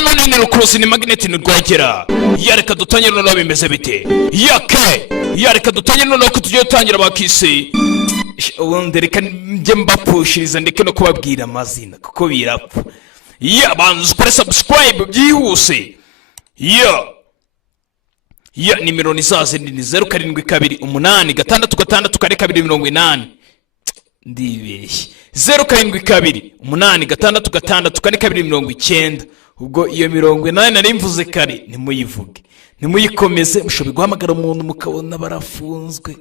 nanone ni rukuruzi ni magnet ni rwogera. Yareka dutangire noneho bimeze bite. Yake yareka dutangire noneho ko tugiye gutangira bakisi. Ubundi reka njye mbapushiriza ndeke no kubabwira amazina kuko birapfa. Banza kuri subscribe byihuse. Nimero ni zaze ni 0728664280. Ndibeshye 0728664290. ubwo iyo 80 nari mvuze kare ntimuyivuge ntimuyikomeze mushobe guhamagara umuntu mukabona barafunzwe.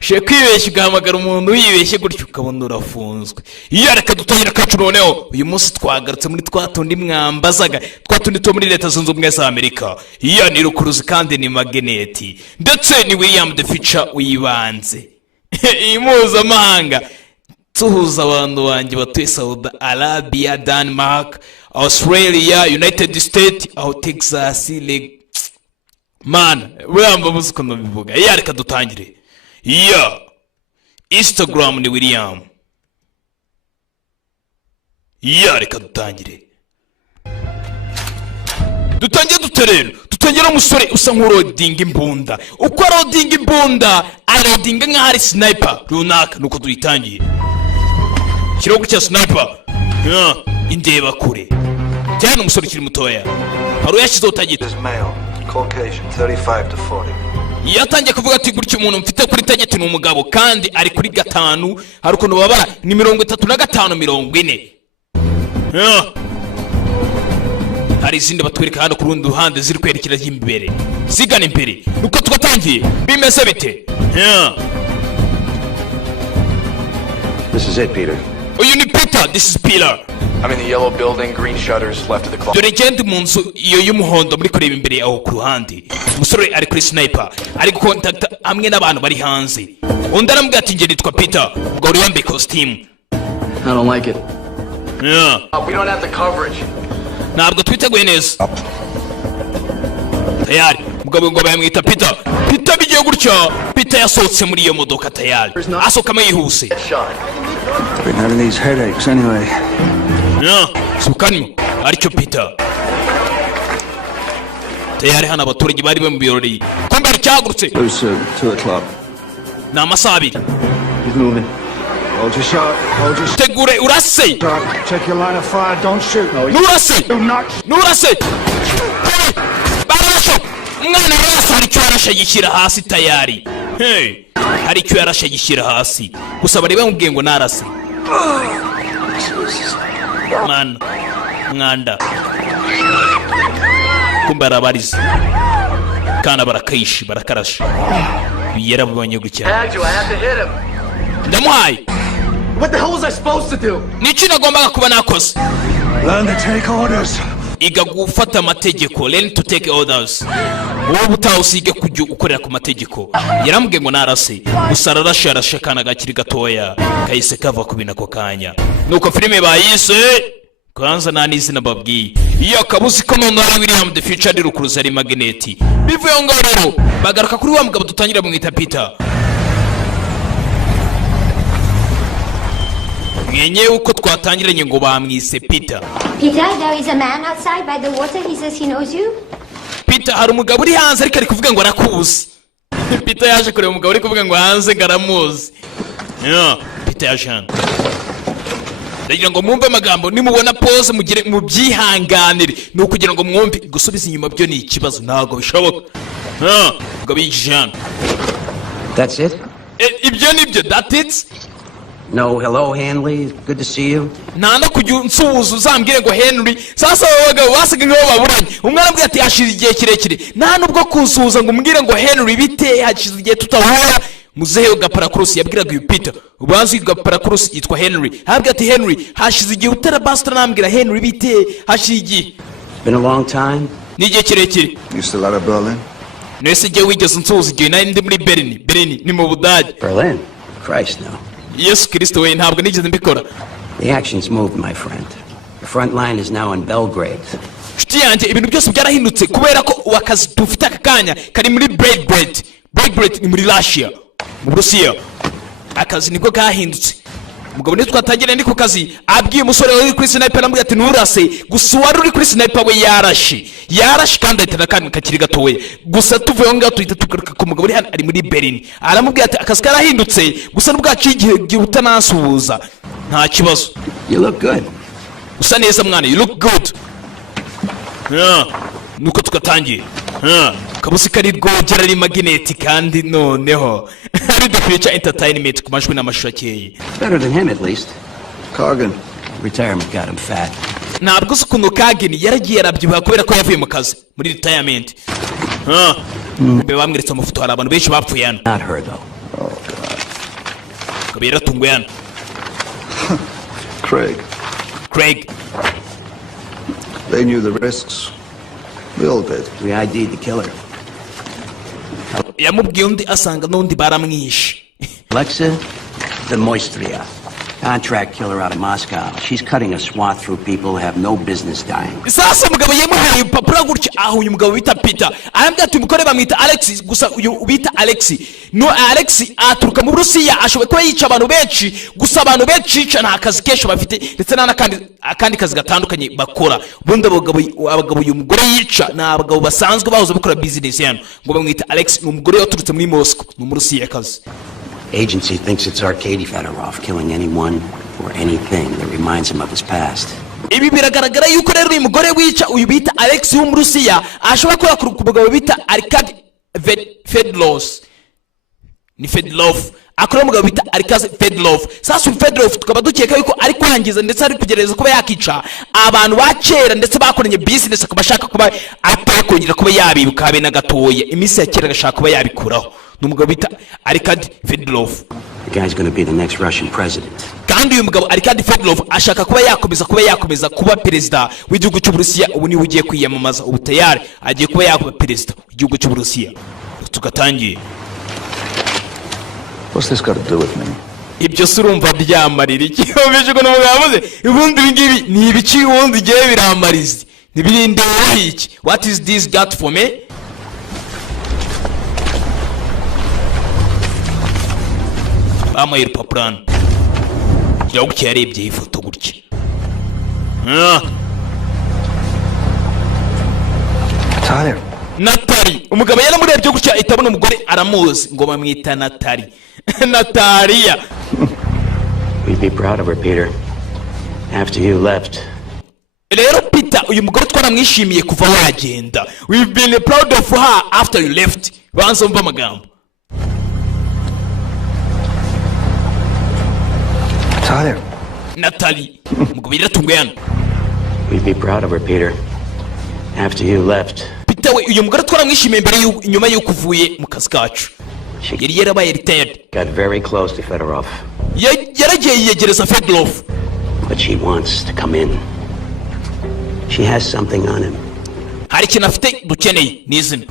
She kwibeshya ugahamagara umuntu wibeshye gutyo ukabona urafunzwe. Reka dutangira kacu noneho uyu munsi twagarutse muri twatundi mwambazaga twatundi to muri leta zunze ubumwe za Amerika. Ni rukuruzi kandi ni magneti ndetse ni William the Future uyibanze. Impuzamahanga tuhuza abantu banjye batuye Saudi Arabia, Denmark, Australia, United States, Texas, man, wamba muzuko no bivuga. Reka dutangire. Instagram ni William. Reka dutangire. Dutangiye duterero. Tutangira umusore usa nk'urodinga imbunda. Uko arodinga imbunda, arodinga nk'ahari sniper runaka nuko duyitangiye. Kirogo cya sniper. Indeba kure. Cyane umusore kiri mutoya. Haro yashize utagita. Caucasian 35 to 40. Yatangiye kuvuga ati gutyo umuntu mfite kuri tageti ni umugabo kandi ari kuri 5 hari ukuntu babara ni 35 40. Hari izindi batwereka hano ku rundi ruhande ziri kwerekera imbere zigana imbere nuko twatangiye bimeze bite. This is it, Peter. Uyu ni Peter, this is Peter. I'm in the yellow building, green shutters left of the clock. Dore gende munzu iyo y'umuhondo muri kureba imbere aho ku ruhande. Umusore ari kuri sniper ari gukontakta amwe n'abantu bari hanze. Undi arambwira ati nge nitwa Peter ubwo uri wambaye costume. I don't like it. We don't have the coverage. Ntabwo twiteguye neza. Tayari mugabo ngo bayamwita Peter. Peter bigiye gutya. Peter yasohotse muri iyo modoka tayari. Asoka yihuse. Been having these headaches anyway. Sukanyo aricyo Peter. Tayari hana abaturage bari mu birori. Kombe cyagurutse. 2:00. Na amasaha 2. He's moving. Hold your shot. Hold your Tegure urase. Check your line of fire. Don't shoot. Nurase. Nurase. Barasho. Mwana rasa aricyo arashagikira hasi tayari. Aricyo yarashagikira hasi. Gusa bari bamubwiye ngo narase. Man, nganda kumbara barize kana barakayishi barakarasha biyera bubanye gucya. Ndamuhaye. What the hell was I supposed to do? Niki nagombaga kuba nakoze? Learn to take orders. Iga gufata amategeko, learn to take orders. Wowe utawusige kujya ukorera ku mategeko. Yarambwiye ngo narase usararasha kana gakiri gatoya kahise kava ku binako kanya. Nuko filime bayise kwanza nani izina babwiye. Kabuzi ko none ari William the Future ari rukuruza ari magneti. Bivuye ngo rero bagaruka kuri wa mugabo dutangira bamwita Peter. Mwenye uko twatangiranye ngo bamwise Peter. Peter, there is a man outside by the water. He says he knows you. Peter hari umugabo uri hanze ariko ari kuvuga ngo arakuzi. Peter yaje kureba umugabo uri kuvuga ngo hanze ngaramuzi. Peter yaje. Ndagira ngo mwumve amagambo nimubona pause mugire mu byihanganire no kugira ngo mwumve gusubiza inyuma byo ni ikibazo ntago bishoboka. Ngo bijana. That's it? Ibyo nibyo, that it? No, hello Henry, good to see you. Nanda kujya nsuhuza uzambwire ngo Henry. Sasa abagabo basiga ngo baburanye. Umwana ambwiye ati hashize igihe kirekire. Nta nubwo kunsuhuza ngo umbwire ngo Henry bite hashize igihe tutahura. Muzehe Gaparakurusi yabwiraga uyu Peter. Ubanzi Gaparakurusi yitwa Henry. Habwe ati Henry hashize igihe utarabasta nambwira Henry bite hashize igihe. Been a long time. Ni igihe kirekire. You still out of Berlin? Nese igihe wigeze nsuhuza igihe nari ndi muri Berlin ni mu Budage. Berlin? Christ no. Yesu Kristo we ntabwo nigeze mbikora. The action's moved, my friend. The front line is now in Belgrade. Shiti yanjye ibintu byose byarahindutse kubera ko wakazi dufite akanya kari muri Belgrade ni muri Russia mu Burusiya. Akazi niko kahindutse. umugabo niyo twatangira ndi ku kazi abwiye umusore uri kuri sniper aramubwira ati nturase gusa uwari uri kuri sniper we yarashe kandi ahita kandi kakiri gatowe gusa tuvuye aho ngaho tuhita tugaruka ku mugabo uri hano ari muri Berlin aramubwira ati akazi karahindutse gusa n'ubwacu igihe gihutanasuhuza nta kibazo. You look good. Usa neza mwana, you look good. Nuko tugatangiye kabusi kari rwogera ari magnet kandi noneho ari the future entertainment ku majwi n'amashusho akeye. Better than him at least. Cargan. Retirement got him fat. Ntabwo se ukuntu Cargan yaragiye arabyibuha kubera ko yavuye mu kazi muri retirement. Mbe bamweretse amafoto hari abantu benshi bapfuye hano. Not her though. Oh God. Kabera tunguye hano. Craig. They knew the risks. We all did. We ID'd the killer. Yamubwiye undi asanga n'undi baramwishe. Alexa, the Moistria. Contract killer out of Moscow. She's cutting a swath through people who have no business dying. Sasa mugabo yemuhaye upapura gutya aho uyu mugabo bita Peter arambwira ati umukore bamwita Alex gusa uyu bita Alex no Alex aturuka mu Burusiya ashoboye kuba yica abantu benshi gusa abantu benshi yica nta kazi kesho bafite ndetse akandi kazi gatandukanye bakora ubundi abagabo uyu mugore yica na abagabo basanzwe bahoze bakora business yano ngo bamwita Alex ni umugore yaturutse muri Moscow mu Burusiya kazi. Agency thinks it's Arkady Fedorov killing anyone or anything that reminds him of his past. Ibi biragaragara yuko rero uyu mugore wica uyu bita Alex wo mu Rusiya ashobora kora ku mugabo bita Arkady Fedorov ni Fedorov akora umugabo bita Arkady Fedorov. Sasa Fedorov tukaba dukeka yuko ari kwangiza ndetse ari kugereza kuba yakica abantu bakera ndetse bakoranye business akabashaka kuba atakongera kuba yabibuka habe na gatoya imisi ya kera gashaka kuba yabikuraho. Numugabo bita Arkady Fedorov. The guy's going to be the next Russian president. Kandi uyu mugabo Arkady Fedorov ashaka kuba yakomeza kuba perezida w'igihugu cy'u Burusiya ubu ni ugiye kwiyamamaza ubu tayari agiye kuba yakuba perezida w'igihugu cy'u Burusiya. Tugatangiye. What's this got to do with me? Ibyo surumva byamarira iki ubije ko n'umugamuze ubundi bingibi ni ibiki ubundi giye biramarize nibirinde iki. What is this got for me? Amayir papran yagukiye arebye ifoto gutya Natali umugabo yaramurebye gutya itabona umugore aramuzi ngo bamwita Natali Natalia. We'd be proud of her, Peter. After you left. Rero Peter uyu mugore twaramwishimiye kuva wagenda. We've been proud of her after you left. Banza umva amagambo. Natalie. We'd be proud of her, Peter. After you left. Peter we uyu mugore twaramwishimiye mbere inyuma yuko uvuye mu kazi kacu. Yari yarabaye retired. Got very close to Fedorov. Yaragiye yegereza Fedorov. But she wants to come in. She has something on him. Hari ikintu afite dukeneye n'izina.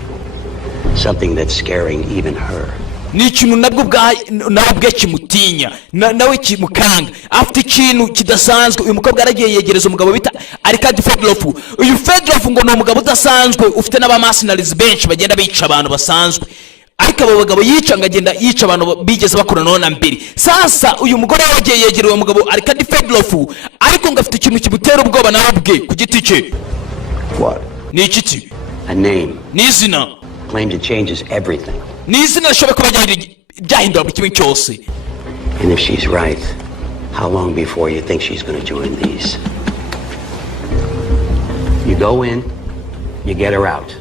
Something that's scaring even her. Ni ikintu nabwo bwe kimutinya nawe kimukanga afite ikintu kidasanzwe. Uyu mukobwa aragiye yegereza umugabo bita Arkady Fedorov. Uyu Fedorov ngo ni umugabo udasanzwe ufite n'abamercenaries benshi bagenda bica abantu basanzwe ariko abo bagabo yica ngagenda yica abantu bigeze bakora none mbere. Sasa uyu mugore yagiye yegereye uwo mugabo Arkady Fedorov ariko ngafite ikintu kimutera ubwoba nawe bwe ku giti cye. What? Ni iki? A name. Ni izina. Claimed it changes everything. Ni izina rishobora kuba ryahindura buri kimwe cyose. And if she's right, how long before you think she's going to join these? You go in, you get her out.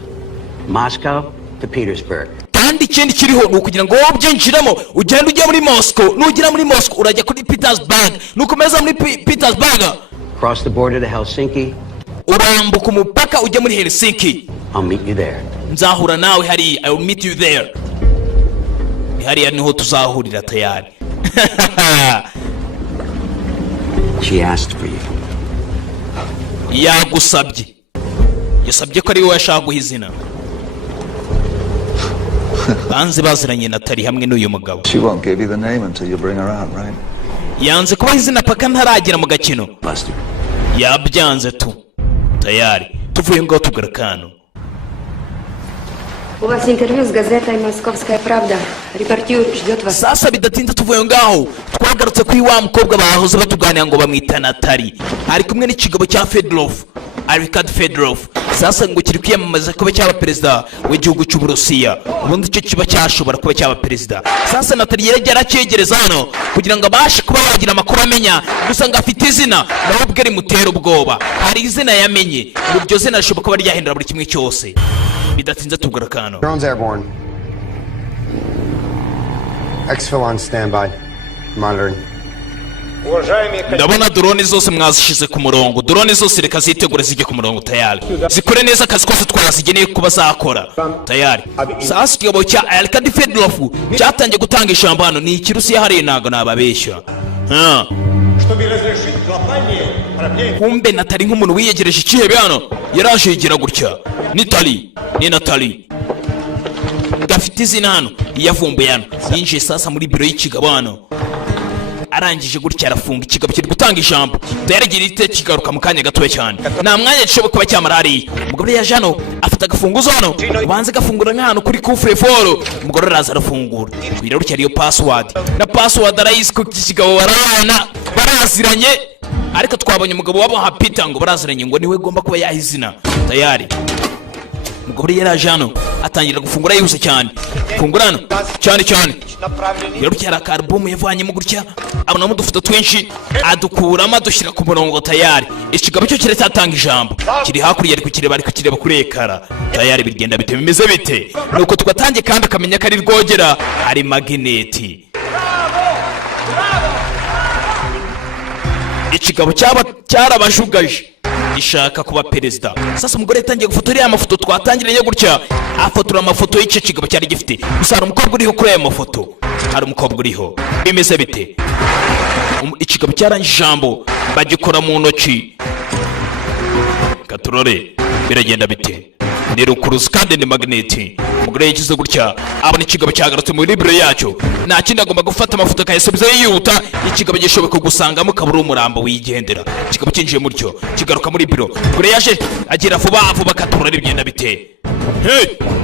Moscow to Petersburg. Kandi ikindi kiriho ni ukugira ngo wowe byinjiramo ugenda ujya muri Moscow nugera muri Moscow urajya kuri Petersburg nukomeza muri Petersburg. Cross the border to Helsinki. Urambuka umupaka ujya muri Helsinki. I'll meet you there. Nzahura nawe hari. I will meet you there. Hariya niho tuzahurira tayari. She asked for you. Yagusabye ko ari wowe yashaka guha izina. Banze baziranye Natali hamwe n'uyu mugabo. She won't give you the name until you bring her out, right? Yanze kuba izina paka ntaragera mu gakino. Buster. Yabyanze tu. Tayari tuvuye ngo tugarakano. У вас интервью с газетой «Московская правда». Репортер ждет вас. Sasa bidatinda tuvuye ngaho twagarutse kuri wa mukobwa bahoze batuganira ngo bamwita Natali ari kumwe n'ikigabo cya Fedorov Arkad Fedorov. Sasa ngo kiri kwiyamamaza kuba cyaba perezida w'igihugu cy'Uburusiya, ubundi icyo kiba cyashobora kuba cyaba perezida. Sasa Natali yaracyegereza hano kugira ngo abashe kuba yagira amakuru amenya, gusa ngo afite izina nawe ubwe rimutera ubwoba. Hari izina yamenye, iryo zina rishobora kuba ryahindura buri kimwe cyose. Bidatinze tugura kano. Drone's airborne. Exfil on standby. Monitoring. Ndabona drone zose mwazishize ku murongo. Drone zose reka zitegure zijye ku murongo tayari. Zikore neza akazi kose twazigeneye kuba zakora. Tayari. Sasa ikigabo cya Arkad Fedorov cyatangiye gutanga ijambo hano. Ni ikirusiya hariya ntago nababeshya. Kumbe Natali nk'umuntu wiyegereje ikihebe hano yaraje yigira gutya. Ni Natali gafite izina hano yavumbuye hano yinjiye sasa muri biro y'ikigabo hano arangije gutya arafunga ikigabo kiri gutanga ijambo tayaragira ite kigaruka mu kanya gatoya cyane nta mwanya gishoboka kuba cyamara hariya. Umugore yaje hano afite agafunguzo hano ubanze gafungura nk'ahantu kuri kufure foro. Umugore araza arafungura kwira gutya ariyo password na password arayisi ku kigabo barabana baraziranye, ariko twabonye umugabo wabo nka Peter ngo baraziranye ngo niwe gomba kuba yahizina tayari. Umugore yaraje hano atangira gufungura yihuse cyane fungura hano cyane rero cyara album yavanyemo gutya abonamo udufoto twinshi adukuramo adushyira ku murongo tayari. Ikigabo cyo kiratanga ijambo kiri hakurya ari kukireba kuri ekara tayari. Bigenda bite bimeze bite nuko tugatangiye kandi akamenya ko ari rwogera ari magneti. Ikigabo cyarabashugaje ishaka kuba perezida. Sasa umugore yatangiye gufotora ya mafoto twatangiranye gutya afotora amafoto y'icyo kigabo cyari gifite. Gusa hari umukobwa uriho kuri aya mafoto, hari umukobwa uriho. Bimeze bite? Ikigabo cyarangije ijambo bagikora mu ntoki. Katurore biragenda bite? Ni rukuruzi kandi ni magneti. Umugore yagize gutya abona ikigabo cyagarutse muri biro yacyo, nta kindi agomba gufata amafoto akayasubiza yihuta. Ikigabo gishoboka gusangamo kabura umurambo wigendera. Ikigabo cyinjiye muri cyo kigaruka muri biro. Umugore yaje agira vuba Katurore bigenda bite?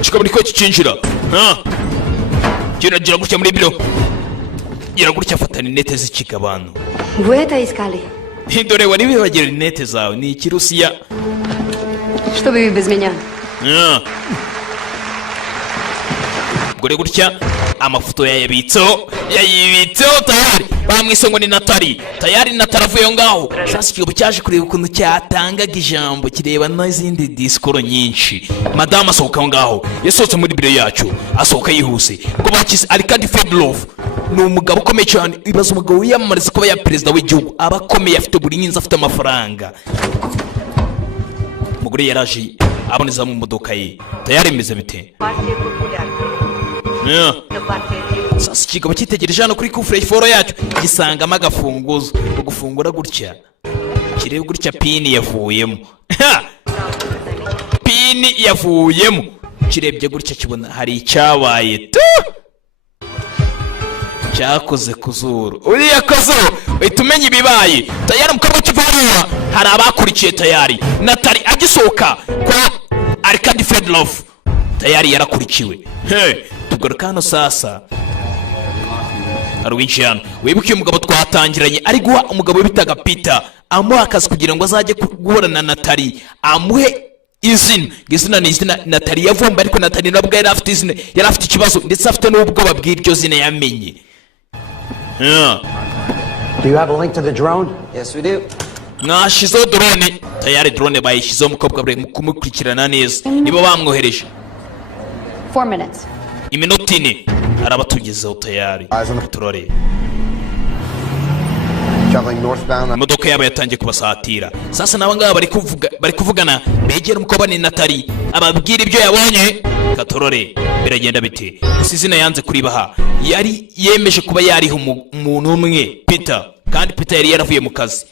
Ikigabo niko kicinjira gira gutya muri biro gira gutya afata linete z'ikigabano. Вы это искали? Dore wari wibagira linete zawe, ni ikirusiya. Что вы без меня? Gore gutya amafoto yayibitseho tayari. Bamwise ngo ni Natali tayari. Natali avuye ngaho. Sasa ikigabo cyaje kureba ukuntu cyatangaga ijambo kireba n'izindi disikoro nyinshi. Madame asohoka ngaho yasohotse muri biro yacu asohoka yihuse ngo bakize Arkad Fedorov. Ni umugabo ukomeye cyane. Ibaza umugabo wiyamamariza kuba ya perezida w'igihugu aba akomeye, afite buri nyinzi, afite amafaranga. Umugore yaraje aboneza mu modoka ye tayari. Imeze bite? Sasa ikigabo cyitegereje hano kuri kufure foro yacyo gisangamo agafunguzo gufungura gutya kireba gutya pini yavuyemo. Pini yavuyemo kirebye gutya kibona hari icyabaye cyakoze kuzuru. Uriya kazuru uhita umenya ibibaye tayari. Mukabwa kivuga hari abakurikiye tayari. Natali agisohoka kwa Arkad Fedorov tayari yarakurikiwe. Tugaruka hano sasa arwinshi hano. Wibuke umugabo twatangiranye ari guha umugabo bitaga Peter amuha akazi kugira ngo azajye guhura na Natali amuhe izina ni izina Natali yavumba, ariko Natali nabwo yari afite izina, yari afite ikibazo ndetse afite n'ubwoba bw'iryo zina yamenye. Do you have a link to the drone? Yes, we do. Mwashizeho drone tayari. Drone bayishyizeho umukobwa bari kumukurikirana neza. Nibo bamwohereje 4 minutes. iminota 4 arabatugezeho tayari. Turore Traveling northbound. imodoka yabo yatangiye kubasatira. Sasa nabo ngaba bari kuvugana begera umukobwa ni Natali ababwira ibyo yabonye. Katurore biragenda bite? Gusa izina yanze kuribaha. Yari yemeje kuba yariho umuntu umwe Peter, kandi Peter yari yaravuye mu kazi.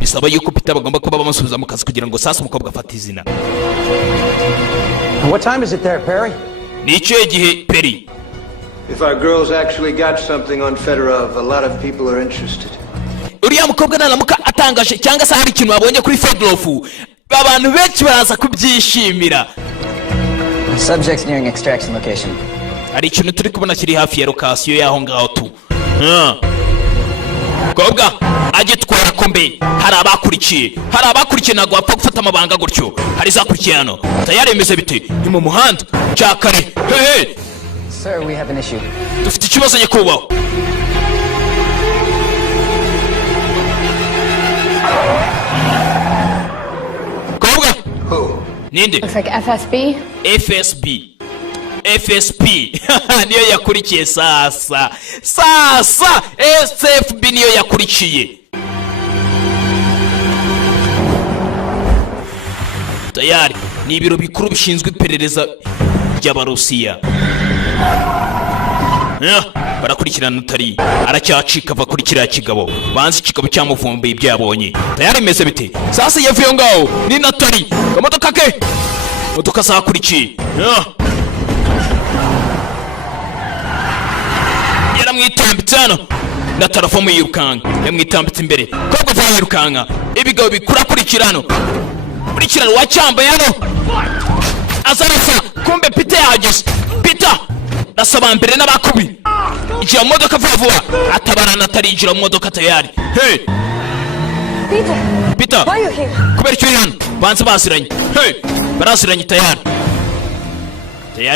Bisaba yuko Peter bagomba kuba bamusubiza mu kazi kugira ngo sasa umukobwa afate izina. What time is it there, Perry? Ni icyo gihe Perry. If our girls actually got something on Fedorov, a lot of people are interested. Uriya mukobwa naramuka atangaje cyangwa se hari ikintu babonye kuri Fedorov, abantu benshi baraza kubyishimira. Subject's nearing extraction location. hari ikintu turi kubona kiri hafi ya lokasiyo y'aho ngaho tu. Kobwa agitwara kombe, hari abakurikiye ntabwo wapfa gufata amabanga gutyo. Hari zakurikiye hano tayari imeze bite? Ni mu muhanda cyakare. Hehe Sir, we have an issue. dufite ikibazo nyakubahwa. Kobwa ninde? Looks like FSB. FSB niyo yakurikiye sasa SFB niyo yakurikiye. Tayari ni ibiro bikuru bishinzwe iperereza ry'Abarusiya. Barakurikirana utari aracyacika ava kuri kiriya kigabo, banze ikigabo cyamuvumbuye ibyo yabonye. Tayari imeze bite? Sasa yavuye ngaho ni Natali kamodoka ke modoka zakurikiye. Yaramwitambitse hano na telefone yirukanga, yamwitambitse imbere kobwa va yirukanga. Ibigabo bikurakurikirana wacyambaye hano azarasa. Kumbe Peter yahageze. Peter nasaba mbere n'abakubi ijya mu modoka vuba atabara Natali injira mu modoka tayari. Hey Peter, Why are you here? kubera icyo hano banze baziranye. Hey baraziranye tayari.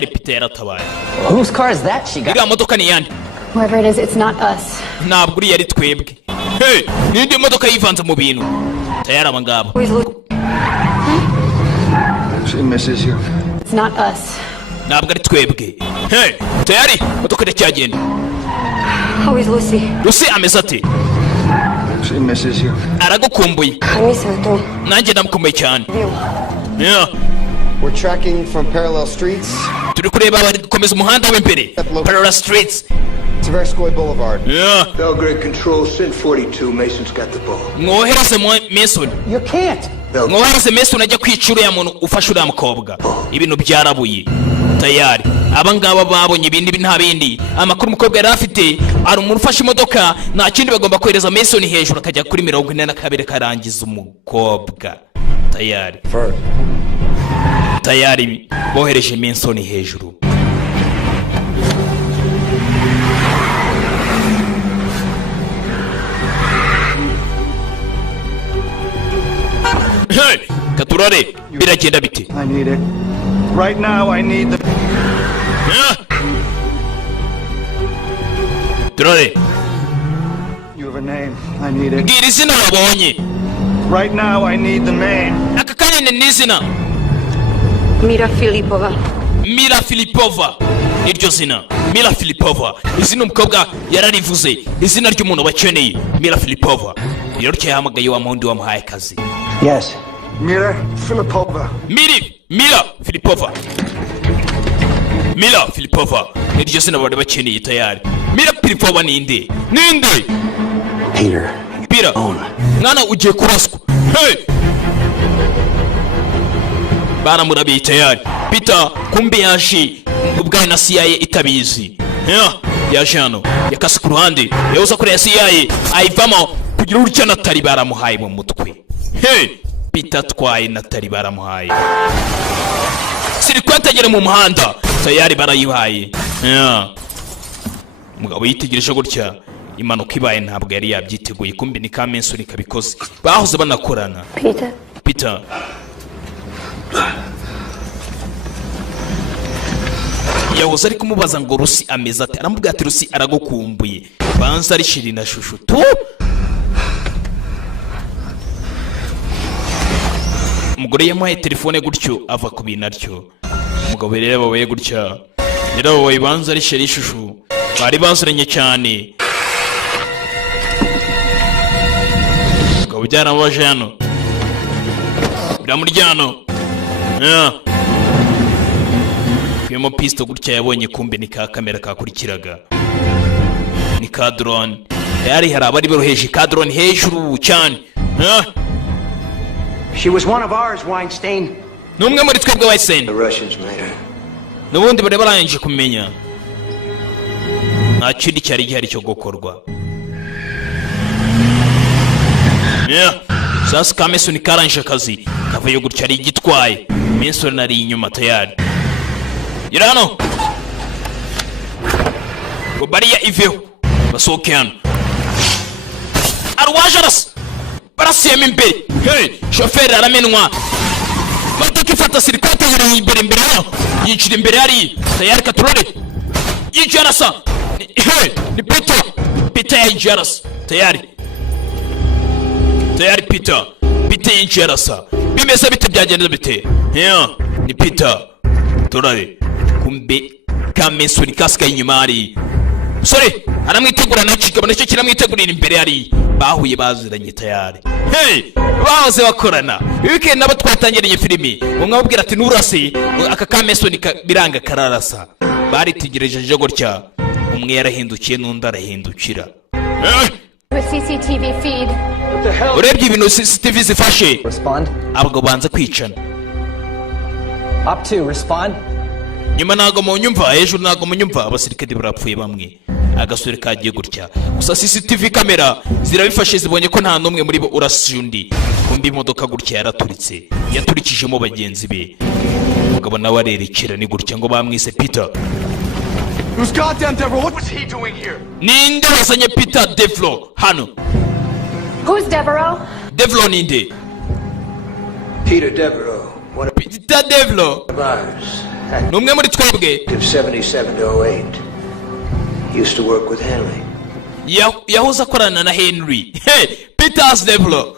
Peter yaratabaye. Whose car is that she got? iriya modoka ni yandi? Whoever it is, it's not us. Ntabwo uriya ari twebwe. Hey n'indi modoka yivanze mu bintu tayari abangaba. Who is Lucy? She misses you. It's not us. Ntabwo ari twebwe. Hey tayari modoka iracyagenda. How is Lucy? Lucy ameze ate? She misses you. Aragukumbuye. I miss her too. Nanjye ndamukumbuye cyane. You. We're tracking from parallel streets turi kureba bari gukomeza umuhanda w'imbere parallel streets to Verskoy Boulevard. Belgrade Control, Sin 42. Mason's got the ball. mwohereze Mason. You can't. mwohereze Mason ajya kwica uriya muntu ufashe uriya mukobwa. Ibintu byarabuye tayari. Abangaba babonye ibindi nta bindi. Amakuru umukobwa yari afite ari umuntu ufashe imodoka, nta kindi bagomba kohereza Mason hejuru akajya kuri 42 karangiza umukobwa tayari bohereje Mason hejuru. Hey katurare biragenda bite? I need it. Right now, I need the... Turare You have a name. I need it. mbwira izina wabonye. Right now, I need the name. Aka kanya ni izina Mira Filipova. Mira Filipova niryo zina. Mira Filipova izina umukobwa yararivuze, izina ry'umuntu bakeneye. Mira Filipova rero cyahamagaye wa mundi wamuhaye akazi. Yes. Mira Filipova. Mira Filipova. Mira Filipova niryo zina bari bakeneye tayari. Mira Filipova ninde? Peter mwana ugiye kuraswa. Hey baramurabiye tayari. Peter kumbe yaje ubwaye na CIA itabizi. Yaje hano yakase ku ruhande yahoza kuri ya CIA ayivamo kugira urutya Natali baramuhaye mu mutwe. Hey Peter twaye Natali baramuhaye. Siri kwatagera mu muhanda tayari barayihaye. Mugabo yitegereje gutya imanuka ibaye ntabwo yari yabyiteguye. Kumbe ni Mason kabikoze. Bahoze banakorana. Peter yahoze ari kumubaza ngo Lucy ameze ate. Aramubwira ati Lucy aragukumbuye. Banza ari shiri na shushu tu. Umugore yamuhaye telefone gutyo ava ku binaryo. Umugabo rero babaye gutya. Rero babaye banza ari shiri shushu. Bari bazuranye cyane. Umugabo byaramubaje hano. Biramuryano. Kuyemo pisto gutya yabonye kumbe ni ka kamera kakurikiraga. Ni ka drone. Yari hari abari baroheje ka drone hejuru cyane. She was one of ours, Weinstein. Numwe muri twebwe Weinstein. The Russians made her. Nubundi bare barangije kumenya. Nta kindi cyari gihari cyo gukorwa. Sasa Mason karangije akazi. Kavuye gutya ari gitwaye. Mason ari inyuma tayari. gira hano ngo bariya iveho basohoke hano arwaje barasiyemo imbere hey shoferi aramenwa modoka ifata sirikate yiri imbere hano yicira imbere hari tayari katurore yijarasa hey ni Peter yijarasa tayari Peter yijarasa bimeze bite byagenda bite ni Peter turare kumbe kamesuri kaska inyuma hari sorry aramwitegura nacikaba nicyo kiramwitegurira imbere hari bahuye baziranye tayari hey bahoze bakorana weekend nabo twatangiriye filimi umwabwira ati nurase aka kamesoni biranga kararasa baritegereje gutya umwe yarahindukiye n'undi arahindukira CCTV feed. urebye ibintu CCTV zifashe Respond. abagabo banza kwicana Op 2, respond. nyuma ntago mu nyumva hejuru ntago mu nyumva abasirikare barapfuye bamwe agasore kagiye gutya gusa CCTV kamera zirabifashe zibonye ko nta numwe muri bo urasije undi kumbi imodoka gutya yaraturitse yaturikijemo bagenzi be umugabo nawe arerekera ni gutya ngo bamwise Peter. Who's goddamn Devereaux? What was he doing here? Ninde wazanye Peter Devereaux hano? Who's Devereaux? Devereaux ninde? Peter Devereaux, one Peter Devereaux of ours. numwe muri twebwe 77 to 08. Used to work with Henry. yahoze akorana na Henry. Hey, Peter's Devereaux.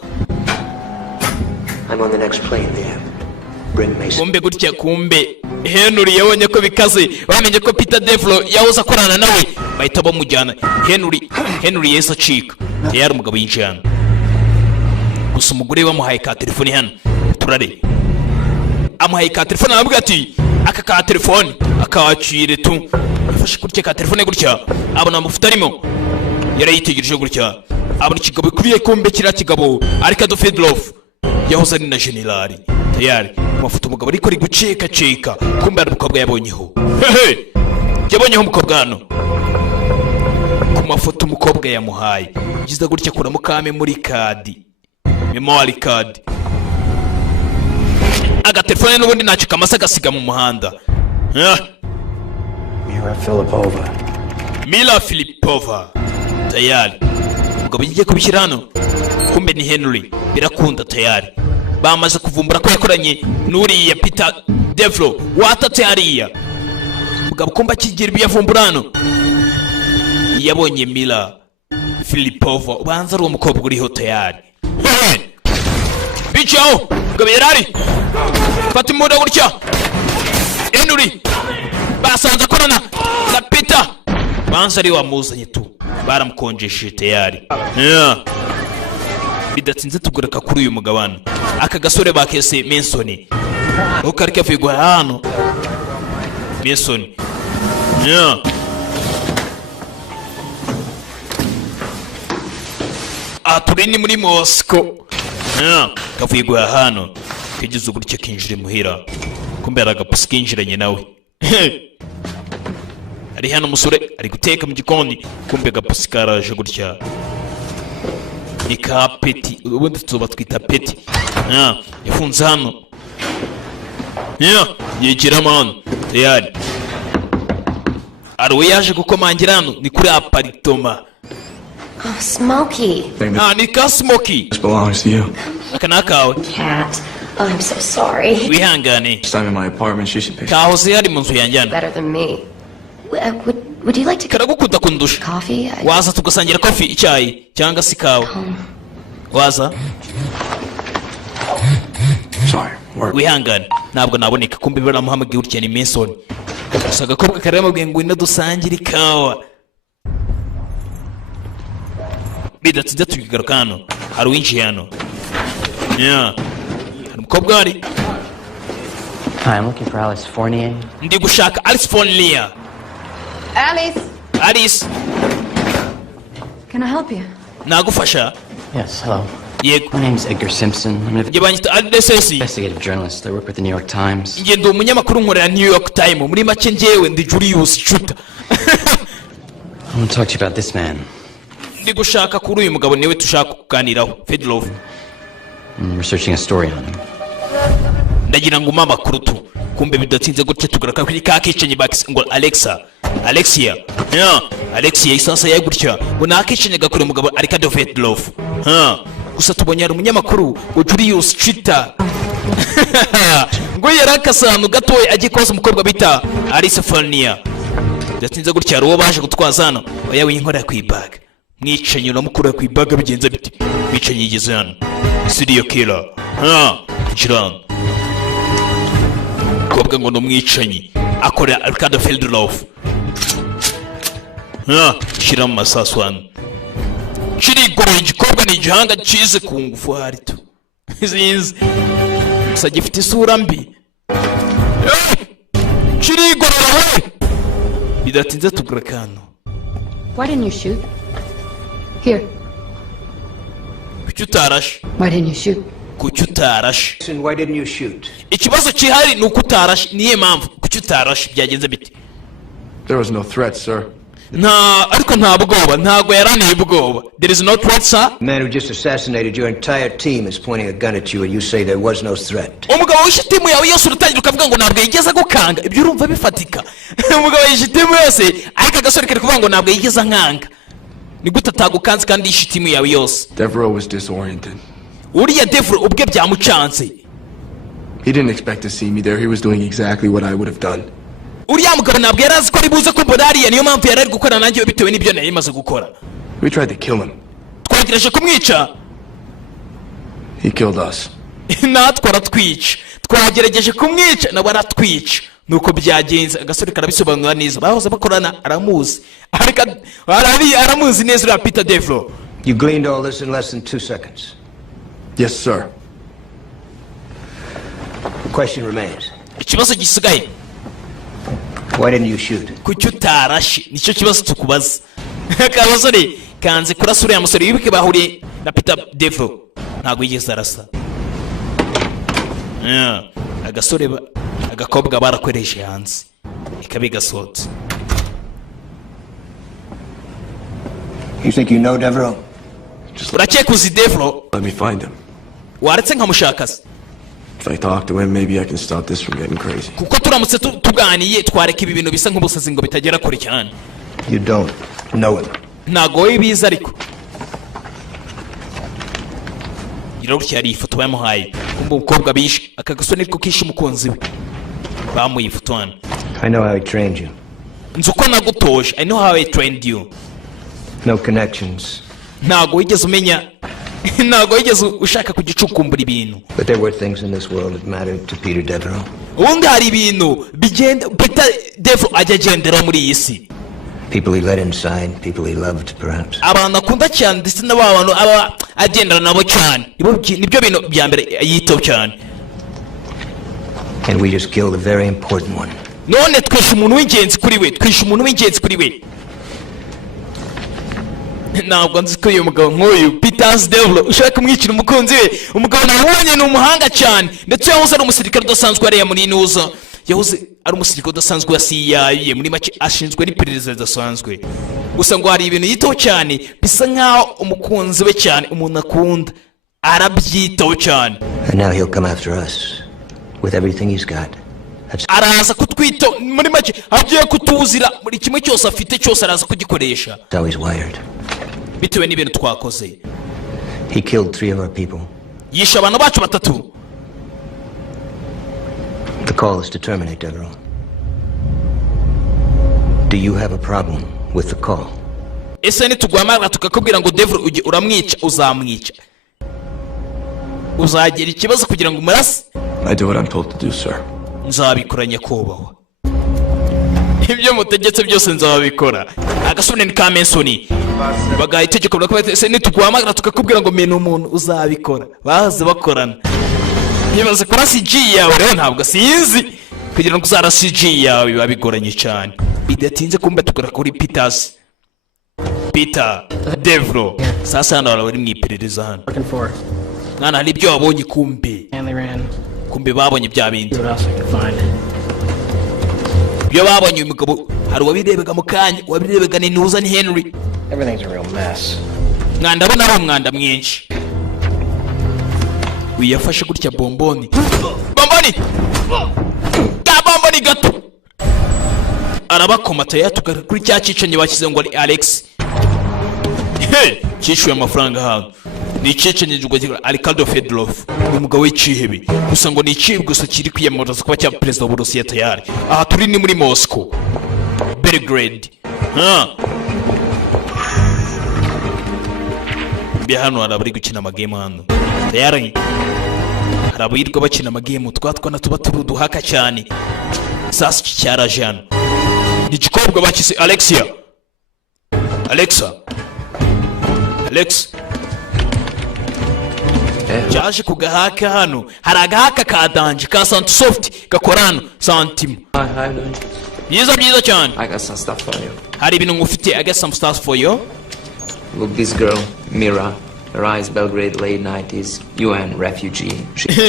I'm on the next plane there. Bring Mason. Kumbe gutya kumbe Henry yabonye ko bikaze bamenye ko Peter Devereaux yahoze akorana nawe bahita bamujyana Henry yesa acika yari umugabo yinjana gusa umugore bamuhaye ka telefone hano turare amuhaye ka telefone arabwira ati aka ka telefone akawacire tu afashe gutya ka telefone gutya abona amafuta arimo yarayitegereje gutya abona ikigabo kuriye kombe kira kigabo ariko do Fedorov yahoze ari na generali tayari amafuta umugabo ariko ari guceka kumbe ari umukobwa yabonyeho yabonyeho umukobwa hano ku mafoto umukobwa yamuhaye giza gutya kuramo kame muri kadi memory card aga telefone n'ubundi ntacyo kamasa gasiga mu muhanda. Mila Filipova tayari umugabo yigiye kubishyira hano kumbe ni Henry birakunda tayari bamaze kuvumbura ko yakoranye n'uriya Peter Devereaux watatse hariya umugabo kumba kigira ibiyavumbura hano yabonye Mila Filipova ubanza ari umukobwa uriho tayari bicaho umugabo yarari fata imbunda gutya Henry basanze akorana na Peter banza ari wamuzanye tu baramukonjeshe tayari bidatinze tugureka kuri uyu mugabano aka gasore bakese Mason ukarike afigwa hano Mason turini muri Moscow kavigwa hano kigize gutya kinjire muhira kumbe aragapusi kinjiranye nawe ari hano umusore ari guteka mu gikoni kumbe gapusi karaje gutya ni ka peti ubundi tuba twita peti yafunze hano yegera hano tayari ariwe yaje gukomangira hano ni kuri aparitoma. Oh, Smokey. Ni ka Smokey. This belongs to you. Aka nakawe. Cat. Oh, I'm so sorry. Wihangane. Next time in my apartment, she should pay. Kahoze hari mu nzu yanjye. Better than me. Would you like to karagukunda kundusha coffee? Waza tugasangira coffee icyayi cyangwa si kawa waza Sorry. wihangane ntabwo naboneka kumbe baramuhamagaye urya ni Mason gusa agakobwa karamubwiye ngo ino dusangire ikawa bidatinze tukigaruka hano hari uwinjiye hano hari umukobwa hari. Hi, I'm looking for Alice Fournier. Ndi gushaka Alice Fournier. Alice. Can I help you? Nagufasha? Yes, hello. Yego. My name's Edgar Simpson. I'm an investigative journalist. I work with the New York Times. Nge ndi umunyamakuru nkorera New York Times. Muri make ngewe ndi Julius Chuta. I want to talk to you about this man. Ndi gushaka kuri uyu mugabo niwe tushaka kuganiraho Fedorov. I'm researching a story on him. Ndagira ngo mama makuru tu kumbe bidatinze gutya tugaruka kuri ka kicenye ngo Alexia isasa yaye gutya ngo nakicenye gakore umugabo arika Dovedlov gusa tubonye ari umunyamakuru ngo Julius Chita ngo yarakasanu gatoye agikoza umukobwa bita Arisefania bidatinze gutya ari uwo baje gutwaza hano oyawe inkora kwibaga mwicenye uramukura kwibaga bigenze biti mwicenye yigeze hano serial killer Jiran kobwa ngo nomwicanyi akora Arcade Feldlov shira mu masasu hano kirigoro igikobwa ni igihanga cize ku ngufu harito izinzi gusa gifite isura mbi kirigoro bidatinze tugura kano. Why didn't you shoot? Here. Kuki utarashe? Why didn't you shoot? Kuki utarashe? Why didn't you shoot? Ikibazo kihari ni uko utarashe. Niye mpamvu kuki utarashe byagenze bite? There was no threat, sir. Ariko nta bwoba, ntago yaraniye ubwoba. There is no threat, sir. The man who just assassinated your entire team is pointing a gun at you and you say there was no threat. Umugabo wishe timu yawe yose uratangira ukavuga ngo ntabwo yigeze gukanga. Ibyo urumva bifatika. Umugabo wishe timu yose ariko agasore kari kuvuga ngo ntabwo yigeze nkanga. Ni gute atagukanze kandi yishe timu yawe yose? Devereaux was disoriented. Uriya Devereaux ubwe byamucanze. He didn't expect to see me there. He was doing exactly what I would have done. Uriya mugabo ntabwo yari azi ko ari buze kumbona hariya, niyo mpamvu yari ari gukora nanjye bitewe n'ibyo nari maze gukora. We tried to kill him. Twagerageje kumwica. He killed us. Natwe aratwica. Twagerageje kumwica nawe aratwica. Nuko byagenze agasore karabisobanura neza. Bahoze bakorana aramuzi. Ariko aramuzi neza uriya Peter Devereaux. You gleaned all this in less than 2 seconds. Yes, sir. The question remains. Ikibazo gisigaye. Why didn't you shoot? Kuki utarashe? Nicyo kibazo tukubaza. Kabasore kanze kurasa uriya musore wibuke bahuriye na Peter Devereaux. Ntabwo yigeze arasa. Agasore agakobwa barakwereje hanze. Ikabe gasotse. You think you know Devereaux? Urakeka uzi Devereaux? Let me find him. Waretse nkamushakaza. If I talk to him, maybe I can stop this from getting crazy. Kuko turamutse tuganiye twareka ibi bintu bisa nk'ubusazi ngo bitagera kure cyane. You don't know him. Ntago wibiza ariko. Irauki yari ifoto bamuhaye. Umukobwa bishe akagasone niko kishe umukunzi we. Bamuye ifoto hano. I know how he trained you. Nzuko nagutoje. I know how I trained you. No connections. Ntago wigeze umenya. Ntago wigeze ushaka kugicukumbura ibintu. But there were things in this world that mattered to Peter Devereaux. Ubundi hari ibintu bigenda Peter Devereaux ajya agendera muri iyi si. People he let inside, people he loved, perhaps. Abantu akunda cyane ndetse n'abantu aba agendera nabo cyane. Nibyo bintu bya mbere yitaho cyane. And we just killed a very important one. None twishe umuntu w'ingenzi kuri we. Twishe umuntu w'ingenzi kuri we. Ntabwo nzi ko uyu mugabo nk'uyu Peter Devereaux ushaka kumwicira umukunzi we. Umugabo nabonye ni umuhanga cyane ndetse yahoze ari umusirikare udasanzwe ariya muri Nuza. Yahoze ari umusirikare udasanzwe wa CIA muri make ashinzwe n'iperereza ridasanzwe. Gusa ngo hari ibintu yitaho cyane bisa nkaho umukunzi we cyane umuntu akunda arabyitaho cyane. And now he'll come after us with everything he's got. Araza kutwita muri make agiye kutuzira muri kimwe cyose afite cyose araza kugikoresha. That's how he's wired. Bitewe n'ibintu twakoze. He killed 3 of our people. Yishe abantu bacu batatu. The call is to terminate Devereaux. Do you have a problem with the call? Ese nitugwamara tukakubwira ngo Devereaux uje uramwica uzamwica. Uzagira ikibazo kugira ngo umurase? I do what I'm told to do, sir. Nzabikoranye kubahwa. Ibyo mutegetse byose nzabikora. Agasubire ni Kamensoni. Bagaye itegeko bako ese nitugwamara tukakubwira ngo mena umuntu uzabikora. Bahaze bakorana. Nibaze kora CG yawe rero ntabwo sinzi kugira ngo uzara CG yawe babigoranye cyane. Bidatinze kumbe tukora kuri Peter Devereaux. Sasa hano bari mwiperereza hano. Mwana hari ibyo wabonye kumbe. Kumbe babonye bya bindi. Byo babonye umugabo hari wabirebega mu kanya wabirebega ni Nuza ni Henry. Everything's a real mess. Mwanda bona ari umwanda mwinshi. Wiyafashe gutya bomboni. Bomboni! gato arabakomata yatugaruka kuri cya cicanye bashyize ngo ari Alex. Cyishyuye amafaranga hano ni icicanye Ricardo Fedorov, ni umugabo w'icihebe gusa ngo ni icibwe gusa kiri kwiyamamaza kuba cya perezida w'Uburusiya tayari. Aha turi ni muri Moscow, Belgrade. Mbe hano hari abari gukina amagame hano tayari, hari abirirwa bakina amagame twatwana tuba turuduhaka cyane. Sasa iki cyaraje hano ni igikobwa bakise Alexa. Cyaje kugahaka hano, hari agahaka ka danje ka Santisoft gakora hano santima. Byiza cyane. I got some stuff for you. Hari ibintu ngufite, I got some stuff for you. Look, this girl, Mira, rise Belgrade late 90s, UN refugee.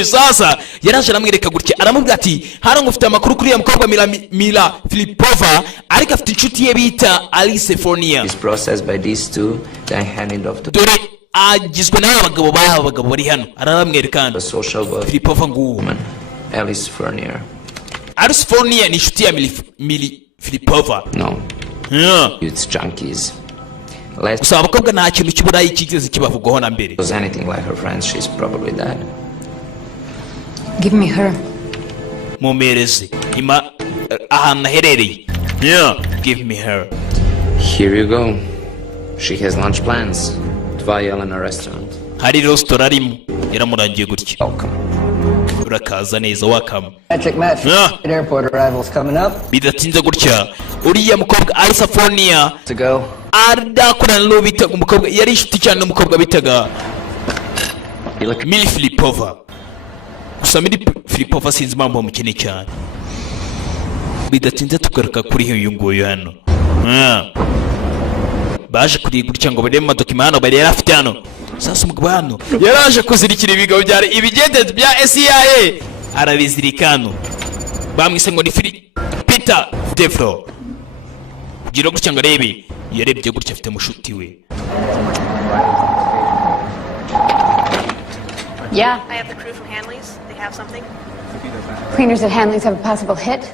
Sasa yaraje aramwereka gutya aramubwira ati hari ngufite amakuru kuri ya mukobwa Mila Filipova ariko afite inshuti ye bita Alice Fornia. Is processed by these two, then handed off to dore agizwe n'abagabo bari hano araramwereka hano. social worker Filipova nguwo Alice Fornia. Alice Fornia ni inshuti ya Mili Filipova. No. It's junkies. Gusa abakobwa nta kintu cy'uburayi kigeze kibavugwaho na mbere. Was anything like her friends, she's probably dead. Give me her. Mumereze ima ahantu aherereye. Give me her. Here you go. She has lunch plans. Tvayel in a restaurant. Hari restaurant arimo yaramurangiye gutya. Welcome. Urakaza neza wakama. Magic match. Airport arrivals coming up. Bidatinze gutya uriya mukobwa Alice Fornia To go. Adakorana n'uwo bitaga umukobwa yari inshuti cyane n'umukobwa bitaga Mili Filipova. Gusa Mili Filipova sinzi impamvu bamukeneye cyane. Bidatinze tugaruka kuri uyu nguyu hano. Baje kuri gutya ngo barebe amadokima hano bari yarafite hano. Sasa umugabo hano yaraje kuzirikira ibigabo byari ibigended bya CIA arabizirika hano. Bamwise ngo ni Peter Devlo. Gira gutya ngo arebe yarebye gutya afite mushuti we. Yeah. I have the crew from Hanley's. They have something. Cleaners at Hanley's have a possible hit.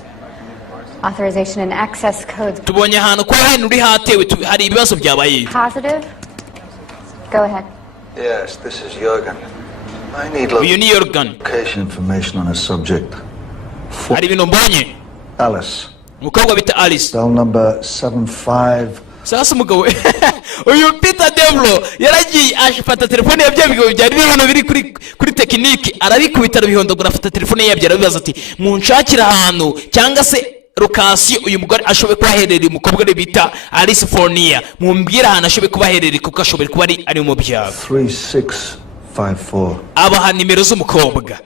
Authorization and access codes. Tubonye hano ko hano uri hatewe hari ibibazo byabaye. Positive? Go ahead. Yes, this is Jürgen. I need Uyu ni Jürgen. location information on a subject. Hari ibintu mbonye. Alice. Umukobwa bita Alice. Cell number 75. Sasa umugabo uyu Peter Devlo yaragiye ashifata telefone ya byabigabo byari hano biri kuri tekiniki arabikubita arabihondagura afata telefone yabyo arabibaza ati munshakira ahantu cyangwa se location uyu mugore ashobe kubaherera umukobwa re bita Alice Fornia mumbwira ahantu ashobe kubaherera kuko ashobe kuba ari mu byabo 3654. abaha nimero z'umukobwa.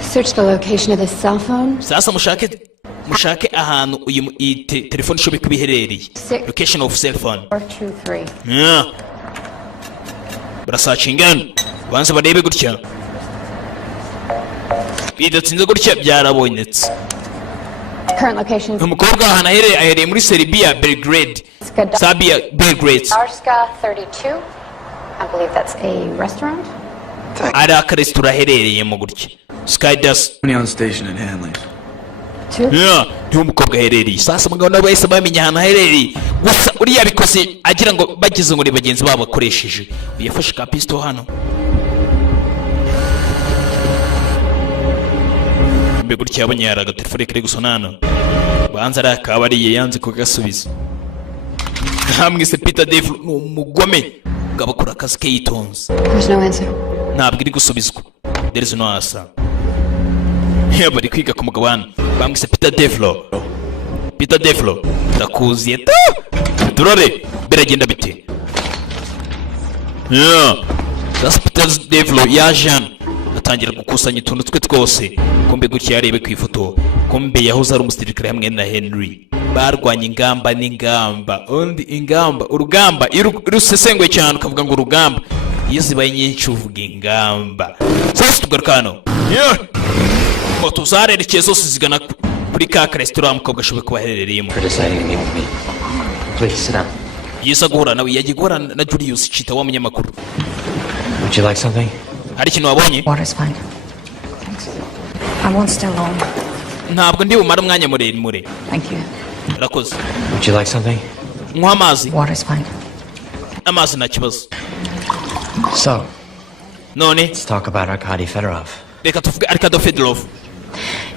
Search the location of the cell phone. Sasa mushake ahantu uyu telefone ishobe kubiherereye. Location of cell phone 423. Barasacinga banze barebe gutya bidatsinze gutya byarabonetse. Current location. Umukobwa ahantu ahereye muri Serbia Belgrade. Serbia Belgrade. Arska 32. I believe that's a restaurant. Ari akaresitora aherereyemo gutya. Skydust Neon station in Hanley's. Niho umukobwa aherereye. Sasa umugabo nabo bahise bamenya ahantu aherereye gusa uriya bikoze agira ngo bageze ngo ni bagenzi babo bakoresheje. Yafashe ka pistol hano mbe gutya yabonye yaraga telefone kare gusonana banza ari akabariye yanze kugasubiza. Hamwise Peter Devlo umugome ngabakora akazi ke yitonze. There's no answer. Ntabwo iri gusubizwa. There is no answer. Bari kwiga ku mugabo hano bamwise Peter Devlo. Peter Devlo ndakuziye turore biragenda bite. That's Peter Devlo yaje hano atangira gukusanya utuntu twe twose kombe gutya yarebe ku ifoto kombe yahoze ari umusirikare hamwe na Henry barwanye ingamba n'ingamba undi ingamba urugamba rusesengwe cyane ukavuga ngo urugamba iyo zibaye nyinshi uvuga ingamba. Sasa tugaruka hano moto zarerekeye zose zigana kuri ka restaurant mukobwa ashobe kuba aherereyemo. Please sit down. Yesa guhura nawe yagiye guhura na Julius Chita wa munyamakuru. Would you like something? Hari ikintu wabonye? Water's fine. Thanks. I won't stay long. ntabwo ndi bumara umwanya muremure. Thank you. Urakoze. Would you like something? Nkwa amazi. Water is fine. Amazi nta kibazo. So, none let's talk about Arkady Fedorov. Reka tuvuge Arkady Fedorov.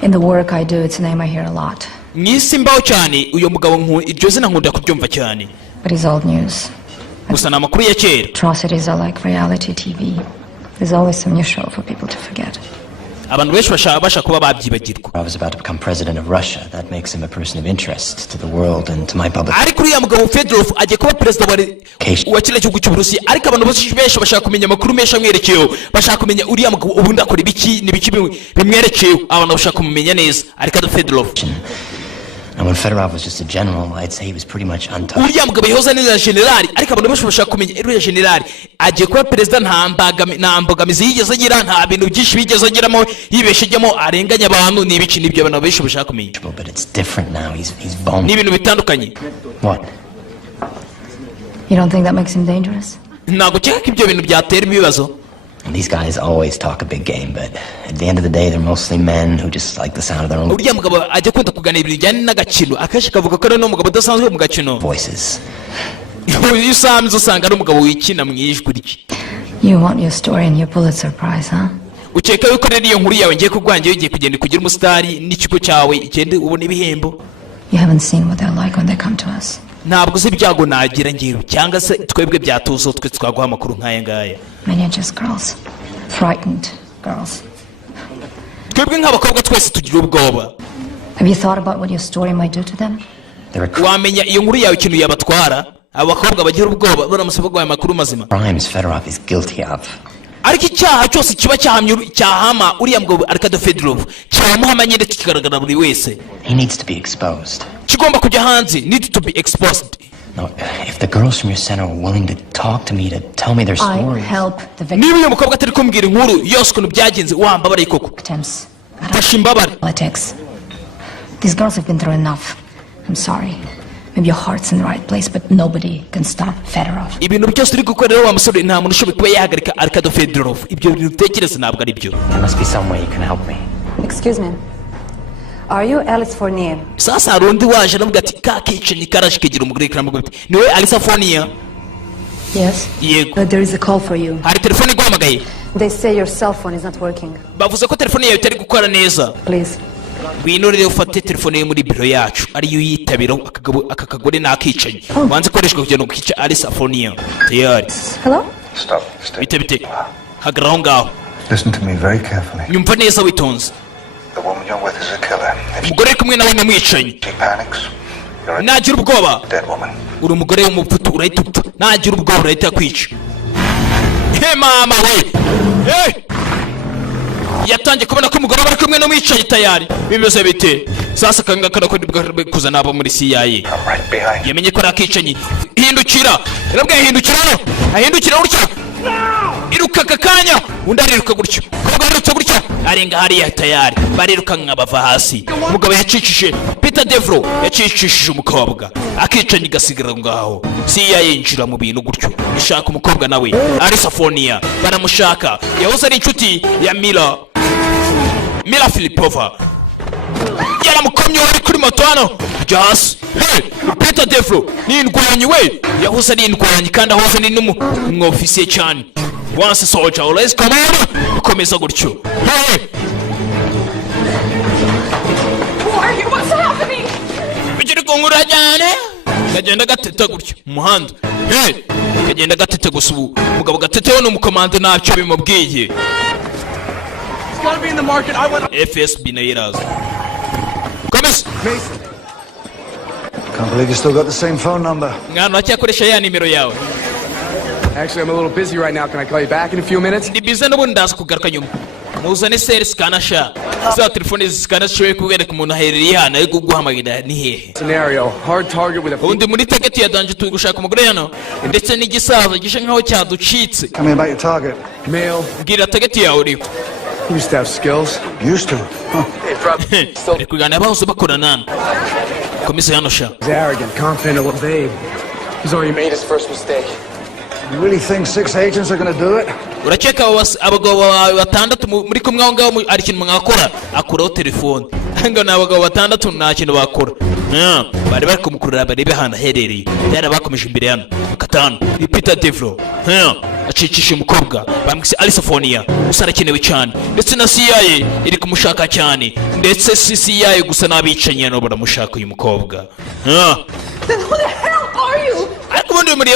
In the work I do, it's a name I hear a lot. Mwisi mbaho cyane uyo mugabo iryo zina nkunda kubyumva cyane. But he's old news. Gusa na makuru ya kera. Atrocities are like reality TV. There's always some new show for people to forget. Abantu benshi bashaka kuba babyibagirwa. I was about to become president of Russia. That makes him a person of interest to the world and to my public. Ariko uriya mugabo Fedorov agiye kuba perezida wa kiriya gihugu cy'Uburusiya, ariko abantu benshi bashaka kumenya amakuru menshi amwerekeyeho, bashaka kumenya uriya mugabo ubundi akora ibiki n'ibiki bimwerekeyeho, abantu bashaka kumenya neza. Arkady Fedorov. And when Fedorov was just a general, I'd say he was pretty much untouched. Uriya mugabo yahoze neza generali, ariko abantu benshi bashaka kumenya uriya generali agiye kuba perezida nta mbogamizi yigeze agira, nta bintu byinshi bigeze agiramo, yibeshejemo arenganya abantu n'ibiki n'ibyo abantu benshi bashaka kumenya. But it's different now. He's vulnerable. Ni ibintu bitandukanye. What? You don't think that makes him dangerous? Ntabwo cyeka ko ibyo bintu byatera ibibazo. And these guys always talk a big game, but at the end of the day, they're mostly men who just like the sound of their own uriya mugabo ajya kwenda kuganira ibijyanye n'agakino, akenshi kavuga ko ari n'umugabo udasanzwe mu gakino. voices. Iyo usanze usanga ari umugabo wikina mu ijwi rye. You want your story and your Pulitzer Prize, huh? Ukeka yuko rero iyo nkuru yawe ngiye kugwangira ugiye kugenda kugira umusitari n'ikigo cyawe igende ubona ibihembo. You haven't seen what they're like when they come to us. Ntabwo uzi ibyago nagira ngewe cyangwa se twebwe byatuzo twe twaguha amakuru nk'aya ngaya. Many are just girls. Frightened girls. Twebwe nk'abakobwa twese tugira ubwoba. Have you thought about what your story might do to them? Wamenya iyo nkuru yawe ikintu yabatwara, abakobwa bagira ubwoba baramutse bagwaye amakuru mazima. Crimes Fedorov is guilty of. Ariko icyaha cyose kiba cyahama uriya mugabo Arkady Fedorov cyamuhama nyine kigaragara buri wese. He needs to be exposed. Kigomba kujya hanze, need to be exposed. No, if the girls from your center are willing to talk to me, to tell me their stories. I help the victims. Niba uyu mukobwa atari kumbwira inkuru yose ukuntu byagenze, wambabare koko. Fasha imbabare. Politics. These girls have been through enough. I'm sorry. Maybe your heart's in the right place, but nobody can stop Fedorov. Ibintu byose uri gukora rero wa musore nta muntu ushoboye kuba yahagarika Arkady Fedorov. Ibyo bintu utekereza ntabwo ari byo. There must be some way you can help me. Excuse me. Are you Alice Fournier? Sasa hari undi waje aravuga ati ka kicenye karaje kigira umugore karamuga ati niwe Alice Fournier? Yes. Yego. There is a call for you. Hari telefone iguhamagaye. They say your cell phone is not working. Bavuze ko telefone yawe itari gukora neza. Please. Ngwino rero ufate telefone yo muri biro yacu ariyo yitabira aka kagore nakicanye. Wanze koreshwa kugira ngo kice Alice Fournier. Tayari. Hello? Stop. Bite. Hagarara ngaho. Listen to me very carefully. Nyumva neza witonze. The woman you're with is a killer. Umugore kumwe nawe namwicanye. She panics. You're a Nagira ubwoba. dead woman. Uri umugore w'umupfutu urahita upfa. Nagira ubwoba urahita kwica. He mama we. Hey! Yatangiye kubona ko umugore bari kumwe namwicaye tayari. Bimeze bite? Sasa kanga kana ko kuza nabo muri CIA. Yamenye ko rakicanye. Hindukira. Irabwe hindukira. Ahindukira urya. Iruka kakanya. Undariruka gutyo. Kugarutse gutyo. Arenga hariya tayari. Bariruka nkabava hasi. Umugabo yacicishije. Peter Devro yacicishije umukobwa. Akicanye gasigara ngaho. CIA yinjira mu bintu gutyo. Ishaka umukobwa nawe. Alice Fournier baramushaka. Yahoze ari inshuti ya Mila Filipova. Yaramukomye wari kuri moto hano. Just hey, Peter Devro ni indwanyi we. Yahoze ari indwanyi kandi ahoze ni n'umwofisiye cyane. Once a soldier, always command. Komeza gutyo. Hey! Who are you? What's happening? Bigire kongura cyane. Kagenda gateta gutyo umuhanda. Hey! Kagenda gatete gusubu. Mugabo gatetewe n'umukomando nacyo bimubwiye. It's gotta be in the market. I went FSB na yiraza. Komeza. Can't believe you still got the same phone number. Ngano acyakoresha ya nimero yawe. Actually, I'm a little busy right now. Can I call you back in a few minutes? Ndi bize n'ubundi ndaza kugaruka nyuma. Muzane seri scanner sha. Za telefone ziscanner shoye kubereka umuntu aherereye hano ariko guhamagara ni hehe. Scenario: hard target with a. Undi muri target ya danje turi gushaka umugore hano ndetse n'igisaza gishe nkaho cyaducitse. Tell me about your target. Male. Gira target yawe uri. Used to have skills. Used to. Ari kugana bahoze bakorana. Komisa hano sha. He's arrogant, confident, will evade. He's already made his first mistake. You really think 6 agents are going to do it? Uracheka abagabo batandatu muri kumwe aho ngaho ari kintu mwakora akuraho telefone. ngo ni abagabo batandatu nta kintu bakora. Bari bari kumukurura barebe ahantu aherereye. Yari bakomeje imbere hano gatanu Peter Devlo acicisha umukobwa bamwise Agasobanuye gusa arakenewe cyane ndetse na CIA iri kumushaka cyane ndetse CIA gusa n'abicanyi hano baramushaka uyu mukobwa. Then who the hell are you? Ariko ubundi muri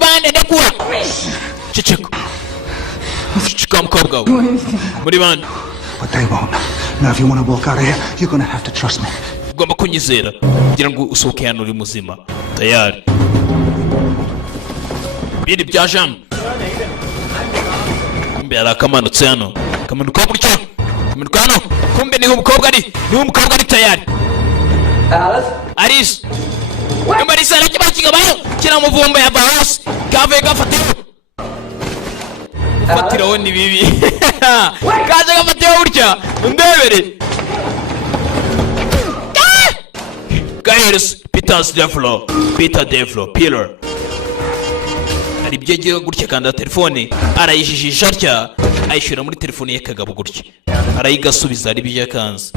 bande ndekuwa ceceka mukobwa muri bande. But they won't. Now, if you want to walk out of here, you're going to have to trust me. Ugomba kunyizera kugira ngo usohoke hano uri muzima. Tayari. Bindi bya jam. Kumbe arakamanutse hano. Kamanuka gutya. Kamanuka hano. Kumbe niho umukobwa ari tayari. Alice. Kumbe ari sara kibakinga bayo. Kira muvumba ya bahasi. Kave gafatira. Fatiraho ni bibi. Kaje gafatira gutya. Ndebere. Guys, Peter Devlo, Pillar. Ari byegiye gutya kanda telefone, arayijijisha atya, ayishura muri telefone ye kagabo gutya. Arayigasubiza ari bije kanza.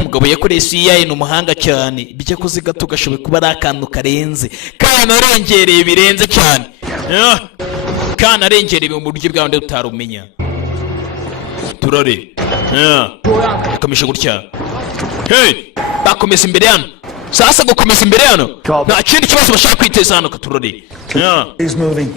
Umugabo yakoreye CIA ni umuhanga cyane, bijya kuzi gato gashobe kuba ari akantu karenze. Kana arengereye birenze cyane. Kana arengereye mu buryo bwawe utarumenya. Turare. Kamisha gutya. Bakomeza imbere hano. Sasa gukomeza imbere hano. Nta kindi kibazo bashaka kwiteza hano katurore. He's moving.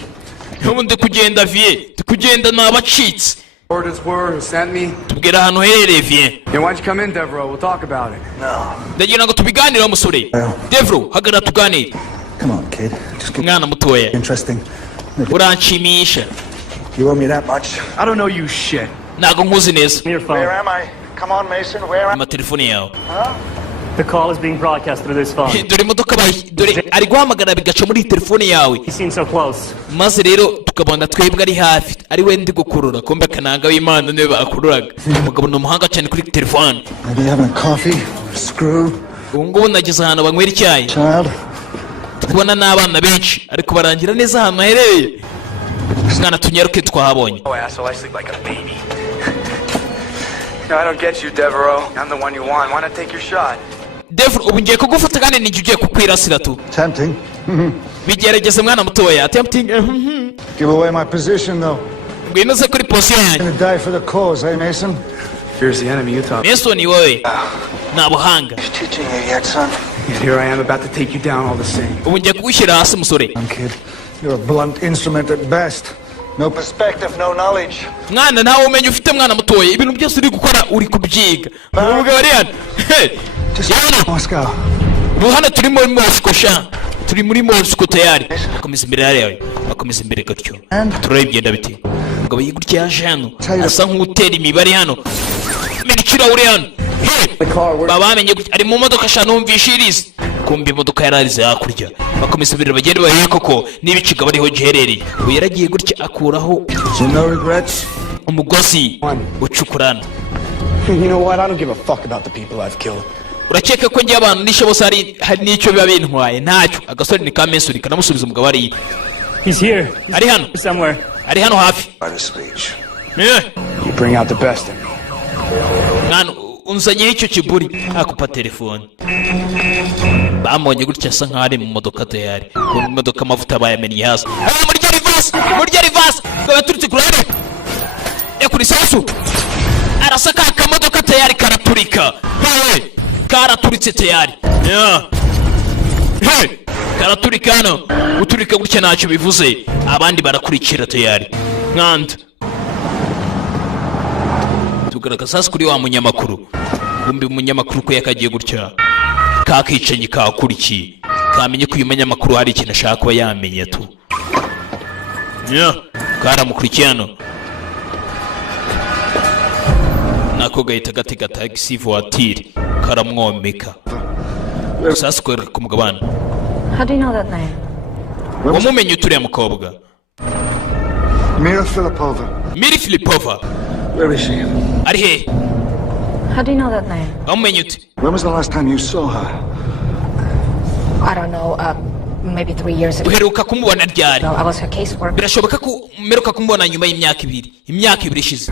Ndi kugenda vie. Kugenda nabacitse. Orders were who sent me. Tubwira ahantu herereye vie. Yeah, why don't you come in, Devereaux? We'll talk about it. No. Ndagira ngo tubiganire umusore. Devro, hagarara tuganire. Come on, kid. Just get mwana mutoya. Interesting. Uranshimisha. You owe me that much. I don't know you shit. Nago nkuzi neza. Where am I? Come on, Mason. Where am I? Telefone yawe. The call is being broadcast through this phone. Dore modoka dore ari guhamagara bigaca muri telefone yawe. He seems so close. Maze rero tukabona twebwe ari hafi ari we ndi gukurura kombe kananga w'Imana niwe bakururaga. Umugabo ni umuhanga cyane kuri telefone. Maybe having a coffee, screw. Ngo nageze ahantu banywera icyayi. Child. Tukubona n'abana benshi ariko barangira neza ahantu hereye. Mwana tunyaruke twahabonye. Oh, asshole, I sleep like a baby. No, I don't get you, Devereaux. I'm the one you want. Why not take your shot? Devro, ubu ngiye kugufata kandi ni ugiye kukwirasira tu. Tempting. Bigerageze mwana mutoya. Tempting. Give away my position, though. Ngwino se kuri position yanjye. Gonna die for the cause, eh, Mason? Fear's the enemy, you talk. Mason ni wowe. Na buhanga. Teaching you yet, son? And here I am about to take you down all the same. Ubu ngiye kugushyira hasi musore. Kid, you're a blunt instrument at best. No perspective, no knowledge. Mwana nawe umenye ufite mwana mutoya ibintu byose uri gukora uri kubyiga. Ubwo bari hano. Moscow. Hano turi muri Moscow sha. Turi muri Moscow tayari. Bakomeza imbere yawe. Bakomeza imbere gatyo. Turabigenda biti. Ngo yigutya yaje hano. Asa nk'utera imibare hano. Menikira uri hano. Baba bamenye ari mu modoka sha numvishirize. Kumbi imodoka yararize hakurya. Bakomeza imbere bagenda bahiye koko n'ibiciga bariho giherereye. Ubu yaragiye gutya akuraho no regrets. Umugozi ucukurana. You know what? I don't give a fuck about the people I've killed. Urakeka ko ngiye abantu nishe bose hari n'icyo biba bintwaye ntacyo agasore ni kamesuri kanamusubiza umugabo ari. He's here. Ari hano somewhere. Ari hano hafi. By the speech. You bring out the best in me. Nano unzanye icyo kiburi akupa telefone. Bamonye gutya asa nk'ari mu modoka tayari. Mu modoka amavuta bayamennye hasi. Muri reverse. Ngo baturutse kurare. Kuri sasu. Arasaka akamodoka tayari karaturika. Hey! Karaturitse tayari. Hey! Karaturika hano. Uturika gutya ntacyo bivuze. Abandi barakurikira tayari. Nkanda. Tugaragaza kuri wa munyamakuru. Kumbi umunyamakuru ko yakagiye gutya. Kakicenye kakurikiye. Kamenye ko uyu munyamakuru hari ikintu ashaka kuba yamenye tu. Karamukurikiye hano. Nako gahita gatega taxi voiture karamwomeka. Sasa ko kumugabana. How do you know that name? Wamumenye uturiya mukobwa. Mira Filipova. Mira Filipova. Where is she? Ari he? How do you know that name? Wamumenye ute? When was the last time you saw her? I don't know. maybe 3 years ago. uheruka kumubona ryari? Well, I was her caseworker. birashoboka ko umeruka kumubona nyuma y'imyaka ibiri ishize.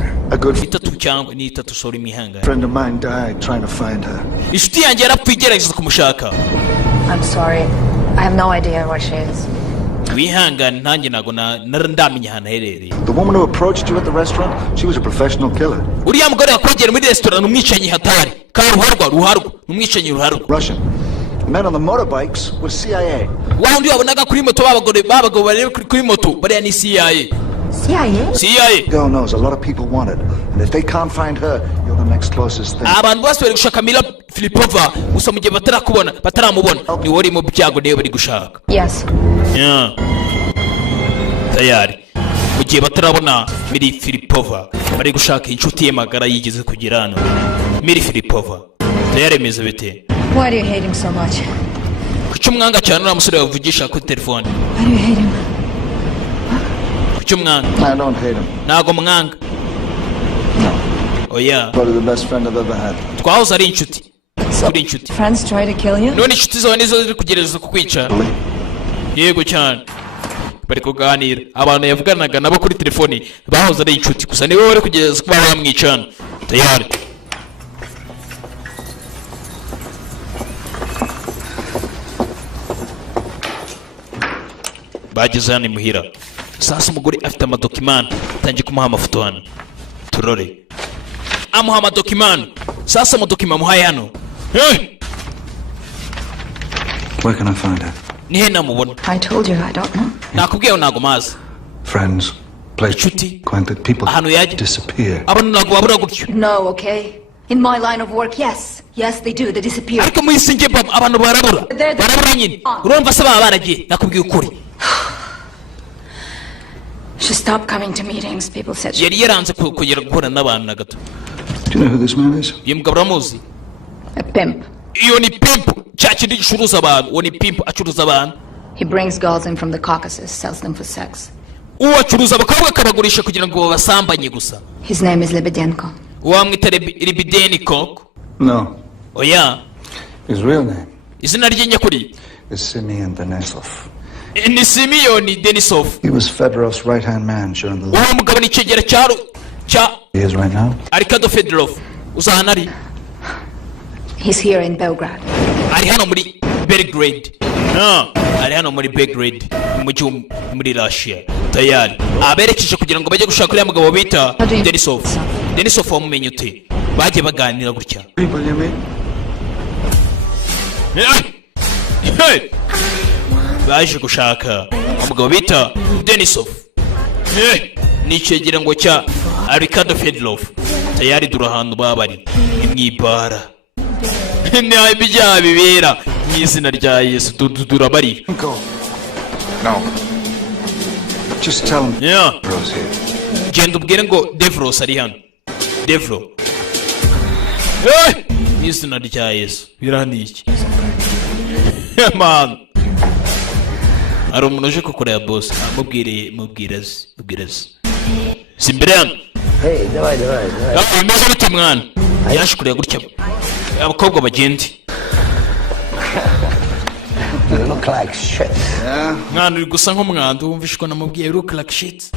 itatu cyangwa ni itatu, sorry imihanga. Friend of mine died trying to find her. inshuti yanjye yarapfuye igerageza kumushaka. I'm sorry. I have no idea where she is. wihangane, nanjye ntago ndamenya ahantu aherereye. The woman who approached you at the restaurant, she was a professional killer. uriya mugore wakwegera muri restaurant umwicanyi hatari kandi ruharwa umwicanyi ruharwa. Russian. The men on the motorbikes were CIA. wa undi wabonaga kuri moto babagabo bari kuri moto bariya ni CIA. CIA. Girl knows a lot of people want it, and if they can't find her, you're the next closest thing. abantu bose bari gushaka Mila Filipova, gusa mu gihe bataramubona ni wari mu byago niyo bari gushaka. Yes. Yeah. tayari mu gihe batarabona Mila Filipova bari gushaka inshuti ye magara yigeze kugira hano. Mila Filipova tayari emeze bite? Why do you hate him so much? kuki umwanga cyane uriya musore wavugisha kuri telefone? Why do you hate him? kuki umwanga? I don't hate him. ntago mwanga. oya, Probably the best friend I've ever had. twahoze ari inshuti. turi inshuti. Friends try to kill you? none inshuti zawe nizo ziri kugerageza kukwica? yego cyane. bari kuganira, abantu yavuganaga nabo kuri telefone bahoze ari inshuti, gusa niwe bari kugerageza kuba bamwicana. tayari. bageze hano imuhira. sasa umugore afite amadokimani atangiye kumuha amafoto hano. turore amuha amadokimani. sasa amadokima amuhaye hano. Where can I find her? nihe namubona? I told you I don't know. nakubwiye ntago mazi. Friends, inshuti, acquainted people ahantu yajya disappear. abantu ntago babura gutyo. No, okay? In my line of work, yes. Yes, they do. They disappear. ariko muri singe abantu barabura nyine. urumva se baba baragiye? nakubwiye ukuri. She stopped coming to meetings. People said she... yari yaranze kugera guhura n'abantu na gato. Do you know who this man is? uyu mugabo uramuzi? A pimp. iyo ni pimp, cya kindi gicuruza abantu. uwo ni pimp acuruza abantu. He brings girls in from the Caucasus, sells them for sex. uwo acuruza abakobwa akabagurisha kugira ngo babasambanye gusa. His name is Lebedenko. wamwita Lebedenko? No. oya. His real name izina rye nyakuri is Simeon Denisov. ni Simeon Denisov. He was Fedorov's right-hand man during the war. uwo mugabo ni icyegera cya He is right now. Arkado Fedorov. uza hano ari? He's here in Belgrade. ari hano muri Belgrade. ari hano muri Belgrade, umujyi muri Russia. tayari aberekeje kugira ngo bajye gushaka uriya mugabo bita Denisov. Denisov wamumenye ute? bagiye baganira gutya. People you meet? baje gushaka umugabo bita Denisov. ni icyegera ngo cya Arkado Fedorov. tayari dura ahantu babari imwibara. nta ibyaha bibera mu izina rya Yesu. durabari. No. Just tell him. Yeah. Devro's here. genda ubwire ngo Devros ari hano. Devro. mu izina rya Yesu. birani iki? man. hari umuntu uje kukureba boss. mubwire simbere hano. Hey, давай. bimeze bite mwana? yaje kureba gutya abakobwa bagende. You look like shit. Yeah. mwana uri gusa nk'umwanda. wumvishe ko namubwiye look like shit.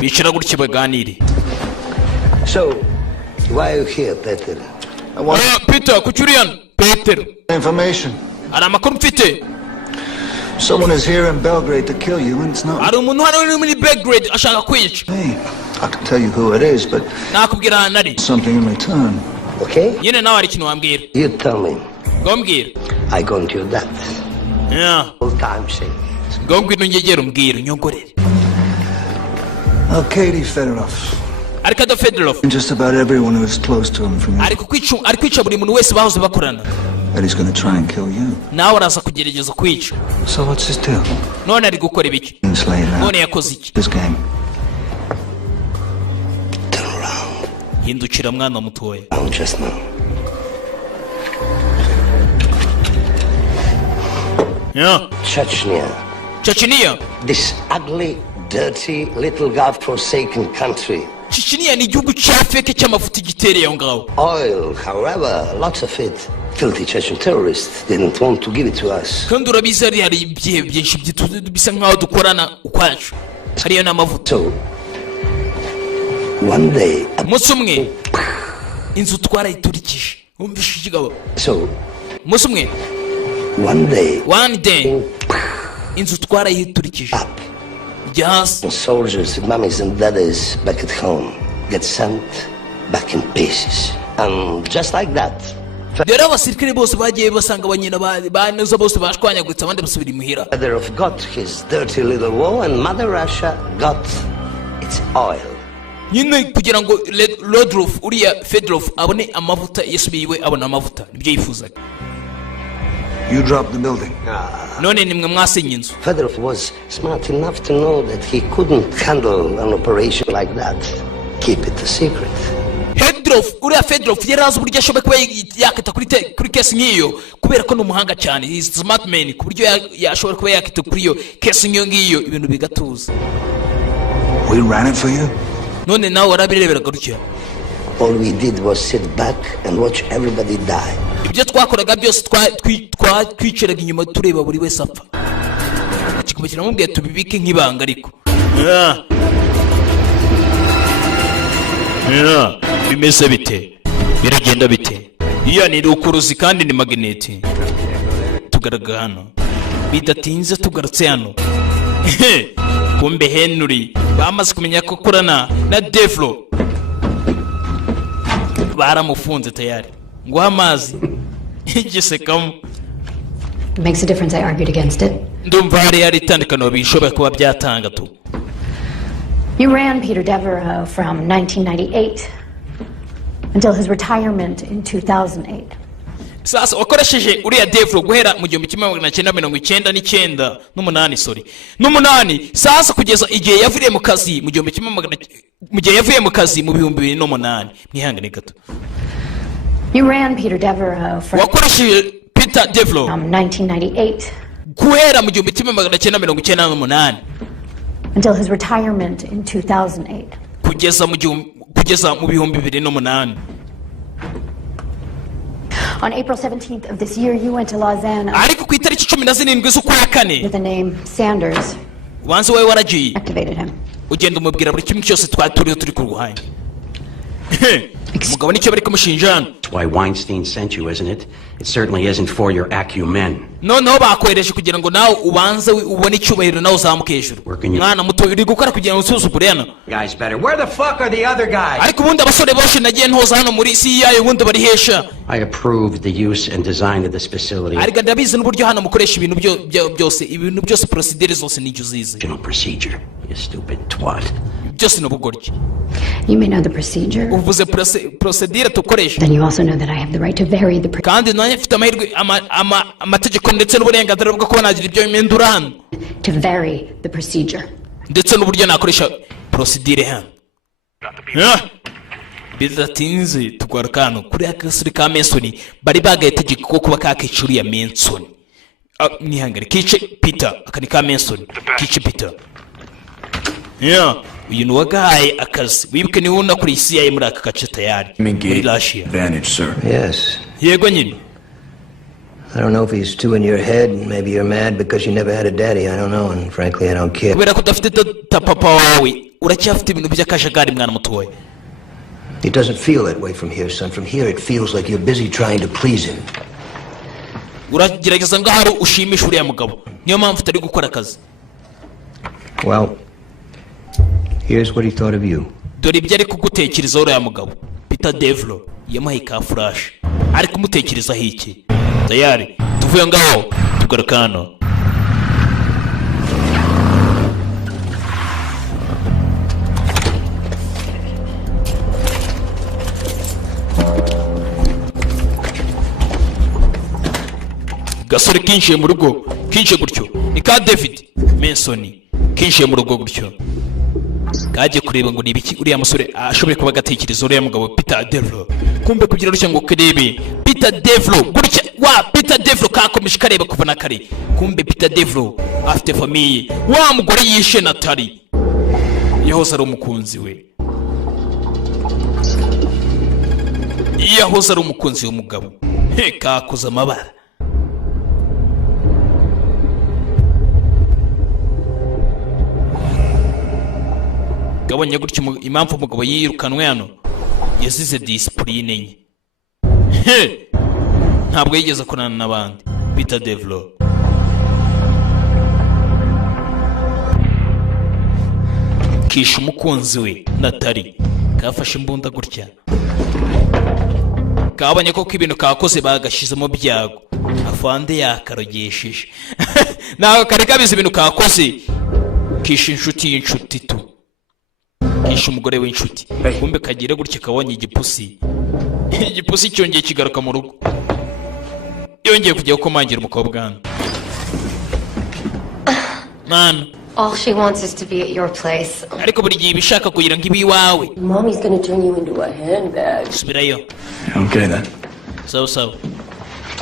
bicara gutya baganire. So, why are you here, Peter? I want Peter, kuki uri hano? Peter, information. hari amakuru mfite. Someone is here in Belgrade to kill you, and it's not. hari umuntu hano uri muri Belgrade ashaka kwica. Hey, I can tell you who it is, but nakubwira ahantu ari. something in return. Okay? nyine nawe hari ikintu wambwira. You tell me. ngo mbwira. I go into your depth. Yeah. All time sake. ngo ngwino nyegera umbwira unyongorere. Arkady Fedorov. Arkado Fedorov. And just about everyone who is close to him from you. ari kwica buri muntu wese bahoze bakorana. And he's going to try and kill you. nawe araza kugerageza kwica. So what's his deal? none ari gukora ibiki? none yakoze iki? This game. Turn around. hindukira mwana mutoya. Just now. Yeah. Chechnya. Chechnya. This ugly, dirty, little God-forsaken country Chechnya ni igihugu cya feke cy'amafuta gitereye aho ngaho. Oil, however, lots of it. Filthy Chechen terrorists didn't want to give it to us. Kandi urabizi hari ibihe byinshi bisa nkaho dukorana ukwacu. Hariyo n'amavuta. So, one day, umunsi umwe inzu twarayiturikije. Umvishe ikigabo. So, umunsi umwe one day inzu twarayiturikije. Yes. Soldiers, mummies and daddies back at home get sent back in pieces. And just like that. Dore abasirikare bose bagiye basanga abanyina banoza bose bashwanyaguritse abandi basubira imuhira. Father got his dirty little war and Mother Russia got its oil. Nyine kugira ngo Rodolf uriya Fedorov abone amavuta yasubiye abona amavuta nibyo yifuzaga. You dropped the building. None nimwe mwasenye inzu. Fedorov was smart enough to know that he couldn't handle an operation like that. Keep it a secret. Fedorov yarazi uburyo ashoboye kuba yakita kuri kesi nk'iyo kubera ko ni umuhanga cyane. He is smart man ku buryo yashobora kuba yakita kuri iyo kesi nk'iyo ibintu bigatuza. We ran it for you? None nawe warabireberaga gutya. All we did was sit back and watch everybody die. Ibyo twakoraga byose twicaraga inyuma tureba buri wese apfa. Kigomba kiramubwiye tubibike nk'ibanga ariko. Bimeze bite? Biragenda bite? Iya ni rukuruzi kandi ni magneti. Tugaraga hano. Bidatinze tugarutse hano. Kumbe Henry bamaze kumenya ko korana na Devlo. Baramufunze tayari. Ngo amazi. Igisekamo. It makes a difference. I argued against it. Ndumva hari itandukano bishobora kuba byatanga tu. You ran Peter Devereaux from 1998 until his retirement in 2008. Sasa wakoresheje uriya Devlo guhera mu 1999 sorry. N'umunani sasa kugeza igihe yavuye mu kazi mu 2008 mwihangane gato. You ran Peter Devereaux from Peter Devlo from 1998 guhera mu 1998 until his retirement in 2008. Kugeza mu 2008. On April 17th of this year, you went to Lausanne ariko ku itariki 17 z'ukwa kane with the name Sanders. Wanze wawe waragiye Activated him. Ugenda umubwira buri kimwe cyose turi ku ruhande. Mugabo nicyo bari kumushinja. That's why Weinstein sent you, isn't it? It certainly isn't for your acumen. No bakwereje kugira ngo nawe ubanze ubone icyubahiro nawe uzamuke hejuru. Mwana muto uri gukora kugira ngo usuzugure hano. Guys better. Where the fuck are the other guys? Ariko ubundi abasore bose nagiye ntoza hano muri CIA ubundi bari hesha. I approved the use and design of this facility. Ariko ndabizi n'uburyo hano mukoresha ibintu byose procedure zose n'icyo uzize. Procedure. You stupid twat. Just n'ubugoryi. You may know the procedure. Uvuze procedure tukoresha. Then you also know that I have the right to vary the kandi nanjye mfite amahirwe amategeko ndetse n'uburenganzira bwo kuba nagira ibyo impindura hano. To vary the procedure. Ndetse n'uburyo nakoresha procedure hano. Bidatinze tugaruka hano kuri akasuri ka Manson bari bagaye itegeko ko kuba kakicuri ya Manson. Nihangare kice Peter akani ka Manson kice Peter. Uyu ni wagaye akazi wibuke niwe unakuri CIA muri aka gace tayari muri Russia. Advantage, sir. Yes. Yego nyine. I don't know if he's too in your head. Maybe you're mad because you never had a daddy. I don't know, and frankly, I don't care. Kubera ko udafite papa wawe uracyafite ibintu by'akajagari mwana mutoya. It doesn't feel that way from here, son. From here, it feels like you're busy trying to please him. Uragerageza ngaho ushimisha uriya mugabo. Niyo mpamvu utari gukora akazi. Well, here's what he thought of you. Dore ibyo ari kugutekereza uriya mugabo. Peter Devlo yamuhaye ka flash. Ari kumutekereza iki? Tayari tuvuye ngaho tugaruka hano. Gasore kinshiye mu rugo kinshiye gutyo ni ka David Manson kinshiye mu rugo gutyo kaje kureba ngo nibiki uriya musore ashoboye kuba gatekereza uriya mugabo Peter Devlo. Kumbe kugira rushya ngo kirebe Peter Devlo gutya Peter Devlo kakomeje kareba kuva na kare. Kumbe Peter Devlo afite famille mugore yishe Natali yahoze ari umukunzi we. yahoze ari umukunzi w'umugabo kakoze amabara. Gabanya gutyo impamvu umugabo yirukanwe hano yazize discipline nye. Ntabwo yigeze akorana n'abandi. Peter Devlo kisha umukunzi we Natali kafashe imbunda gutya. Kabanye ko ibintu kakoze bagashizemo byago. Afande yakarogesheje. Naho kare kabize ibintu kakoze. Kisha inshuti y'inshuti tu. Kisha umugore w'inshuti. Kumbe kagira gutya kabonye igipusi. Igipusi cyongeye kigaruka mu rugo. Yongeye kujya gukomangira umukobwa hano. Man, all she wants is to be at your place. Ariko buri gihe bishaka kugira ngo ibi wawe. Mommy's going to turn you into a handbag. Subirayo. Okay then. So.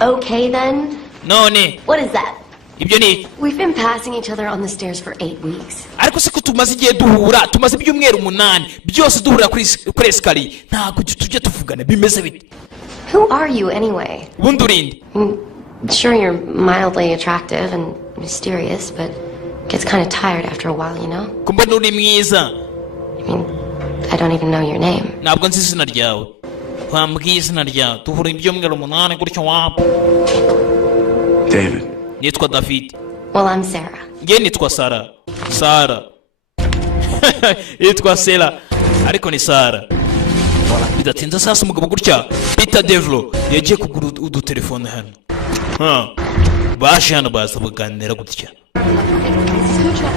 Okay then? None. What is that? Ibyo ni. We've been passing each other on the stairs for 8 weeks. Ariko se ko tumaze igihe duhura, tumaze ibyumweru 8 byose duhura kuri escalier. Ntabwo tujye tuvugana bimeze bite. Who are you anyway? Bundurinde. Sure, you're mildly attractive and mysterious, but it gets kind of tired after a while, you know? Kumbona uri mwiza. I mean, I don't even know your name. Ntabwo nzi izina ryawe. Wambwiye izina ryawe. Duhura ibyumweru 8 gutyo wapo. David. Nitwa David. Well, I'm Sarah. Nge nitwa Sarah. Sarah. Nitwa Sarah. Ariko ni Sarah. Bidatinze sasa umugabo gutya Peter Devlo yagiye kugura udutelefone hano. Baje hano baza kuganira gutya.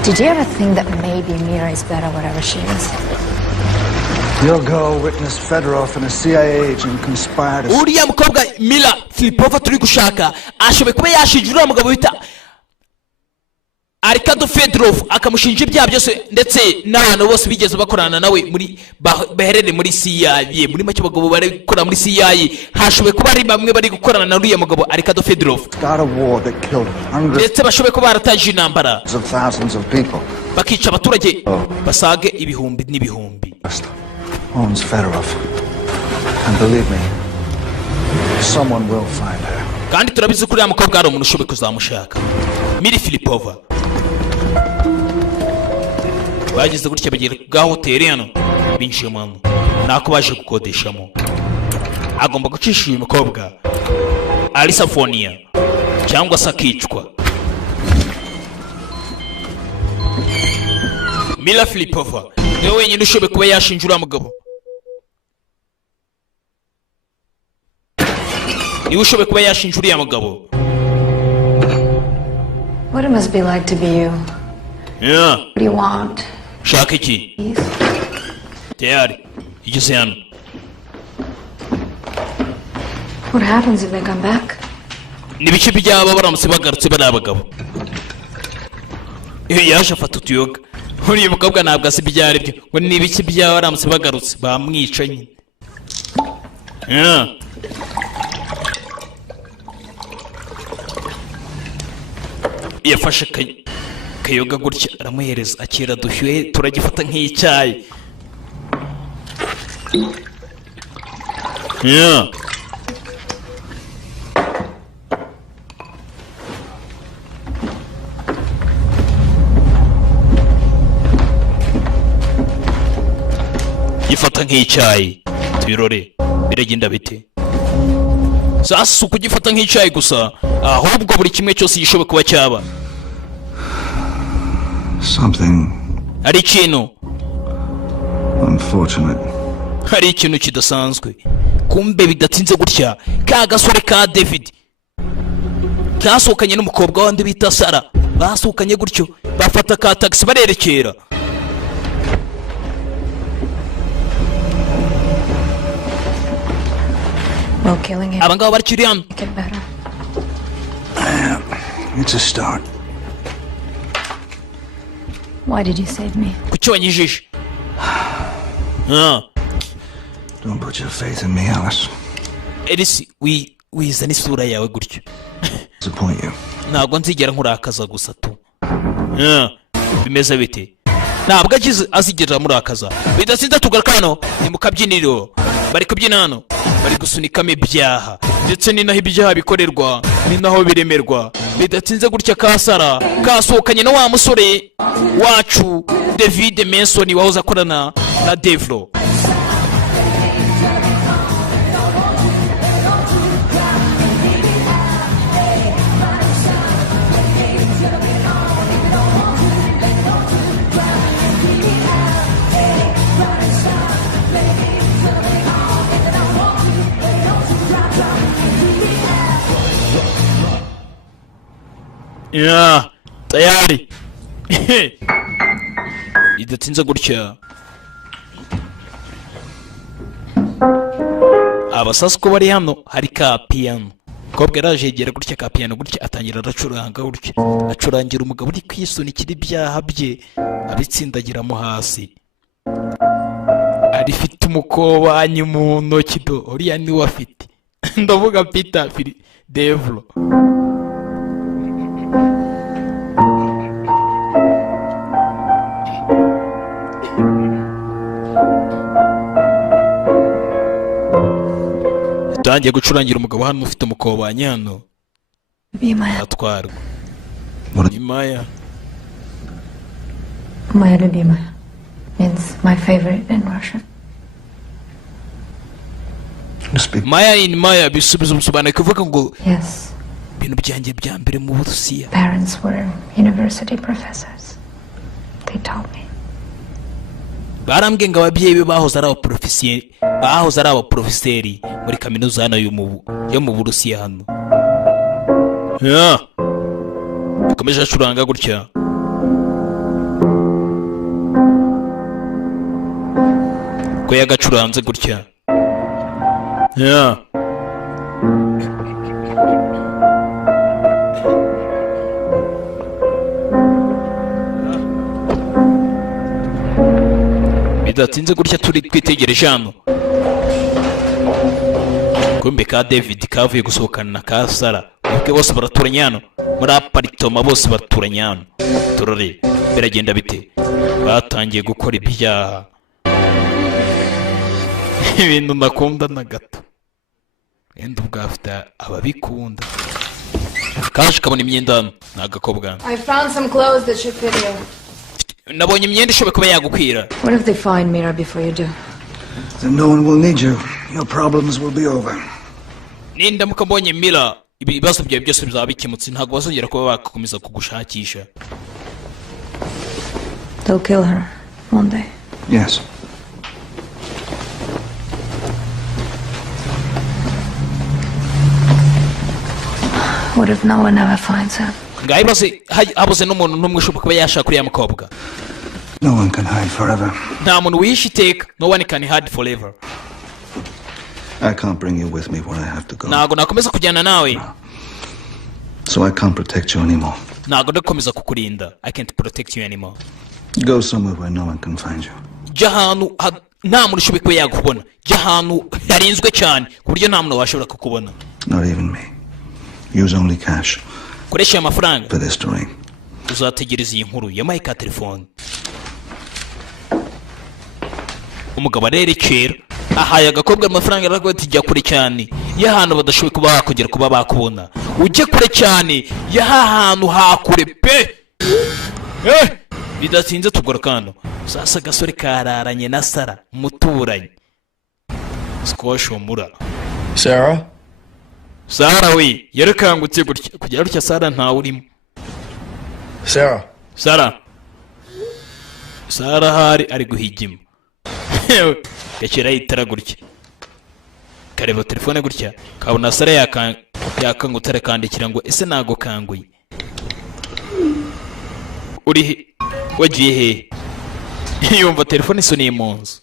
Did you ever think that maybe Mira is better whatever she is? Your girl witnessed Fedorov and a CIA agent conspired to... Uriya mukobwa Mila Filipova turi gushaka ashobe kuba yashijura umugabo bita Arkado Fedorov akamushinja ibyaha byose ndetse n'abantu bose bigeze bakorana nawe muri baherere muri CIA. Muri make bagabo bari gukora muri CIA hashobe kuba ari bamwe bari gukorana na uriya mugabo Arkado Fedorov. Ndetse bashobe kuba barataje intambara of thousands of people. Bakica abaturage basage ibihumbi n'ibihumbi. Owns Fedorov. And believe me, someone will find her. Kandi turabizi kuri mukobwa ari umuntu ushobe kuzamushaka. Miri Filipova. Bagize gutya bagira ga hotel hano binjiyemo nako baje gukodeshamo. Agomba gucisha uyu mukobwa Alisafonia cyangwa sakicwa. Mila Filipova niwe wenyine ushobe kuba yashinjura mugabo. Niwe ushobe kuba yashinjura ya mugabo. What it must be like to be you. Yeah. What do you want? Shaka iki? Tayari. Igeze hano. What happens if they come back? Nibice byaba baramutse bagarutse bari abagabo. Yaje afata utuyoga. Uriya mukobwa ntabwo asi byari byo. Ngo nibice byaba baramutse bagarutse bamwica nyine. Yeah. Yafashe kayoga gutya aramuhereza akira dushyuhe turagifata nk'icyayi. Yeah. Gifata nk'icyayi tubirore biragenda bite. Sasa ukugifata nk'icyayi gusa ahubwo buri kimwe cyose gishoboka kuba cyaba. Something Hari ikintu unfortunate. Hari ikintu kidasanzwe. Kumbe bidatinze gutya ka gasore ka David kasokanye n'umukobwa wandi bita Sarah. Basokanye gutyo bafata ka taxi barerekera. Well, killing him. Abangaba bari kiriya. Make it better. It's a start. Why did you save me? Kuki wanyijije? Don't put your faith in me, Alice. Elisi wizana isura yawe gutyo. Disappoint you. Ntabwo nzigera nkurakaza gusa tu. Bimeze bite? Ntabwo azigera murakaza. Bidasinze tugaruka hano ni mu kabyiniro. Bari kubyina hano. bari gusunikamo ibyaha ndetse ni naho ibyaha bikorerwa ni naho biremerwa. Bidatinze gutya Kasara kasohokanye na wa musore wacu David Manson wahoze akorana na Devlo. Tayari. Bidatinze gutya abasasu ko bari hano hari ka piano. Kobwa yaraje yegera gutya ka piano gutya atangira aracuranga gutya acurangira umugabo uri kwisunikira ibyaha bye abitsindagiramo hasi. Arifite umukobanyi mu ntoki do uriya ni we afite. Ndavuga Peter Devlo. Tangiye gucurangira umugabo hano ufite umukobanyi hano. Atwarwa. Maya. Maya Любимая means my favorite in Russian. Maya in Maya bisubiza umusobanuro kuvuga ngo Yes. Ibintu byanjye bya mbere mu Burusiya. Parents were university professors. They taught me. Barambwiye ngo ababyeyi be bahoze ari abaprofeseri muri kaminuza hano yo mu Burusiya hano. Dukomeje acuranga gutya. Ko yagacuranze gutya. Bidatinze gutya turi twitegereje hano. Kumbe ka David kavuye gusohokana na Kasara. Ubwo bose baraturanya hano. Muri aparitoma bose baraturanya hano. Turore biragenda bite? Batangiye gukora ibyaha. Ibintu nakunda na gato. Enda ubwafite ababikunda. Kaje kabona imyenda hano nagakobwa. I found some clothes that should fit you. Nabonye imyenda ishoboye kuba yagukwira. What if they find Mira before you do? Then no one will need you. Your problems will be over. Ninda mukambonye Mira ibibazo byawe byose bizaba bikemutse ntago bazongera kuba bakakomeza kugushakisha. They'll kill her one day. Yes. What if no one ever finds her? Ngaho bose habuze n'umuntu n'umwe ushobora kuba yashaka uriya mukobwa. No one can hide forever. Nta muntu wihisha iteka. No one can hide forever. I can't bring you with me where I have to go. Ntago nakomeza kujyana nawe. So I can't protect you anymore. Ntago ndakomeza kukurinda. I can't protect you anymore. Go somewhere where no one can find you. Jya ahantu nta muntu ushoboye kuba yagukubona. Jya ahantu harinzwe cyane ku buryo nta muntu washobora kukubona. Not even me. Use only cash. Koresha amafaranga. For this terrain. Uzategereza iyi nkuru ya Mike telefone. Umugabo arerekera ahaye agakobwa amafaranga ariko tijya kure cyane y'ahantu badashoboye kuba bakugera kuba bakubona. Ujye kure cyane y'ahantu hakure pe. Bidatinze tugorokano. Sasa gasore kararanye na Sara muturanye. Squashomura. Sarah we yerekangutse gutya kugera gutya Sarah nta urimo. Sarah hari ari guhigima. Gakira yitara gutya. Kareba telefone gutya kabona Sarah yakangutse kandikira ngo ese nago kanguye. Uri wagiye he? Yumva telefone isoniye mu nzu.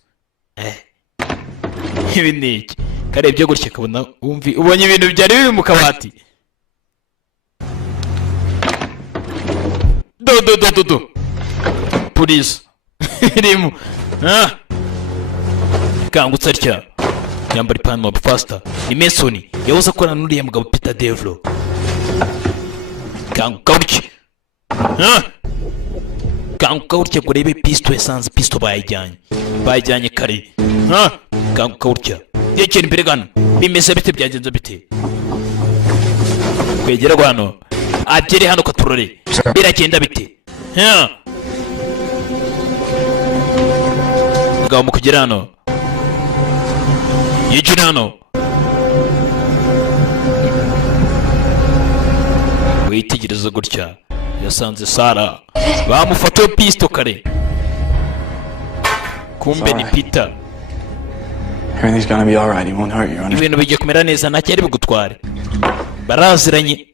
Ibi ni iki? Karebye gutya kabona ubonye ibintu byari biri mu kabati. Do. Police. Irimo. Kangutse atya. Yambara ipantaro faster. Ni Mason. Yahoze akora n'uriya mugabo Peter Devlo. Kangutse. Kangutse kurebe pistol essence pistol bayijyanye kare. Kangutse. yekera imbere gano bimeze bite byagenze bite kwegera hano agere hano katurore biragenda bite ngabo mu kugera hano yegera hano witegereza gutya yasanze Sara bamufatiye pisto kare kumbe ni Peter. Everything's gonna be alright. He won't hurt you. Ibintu bigiye kumera neza nta cyari bigutware. Baraziranye.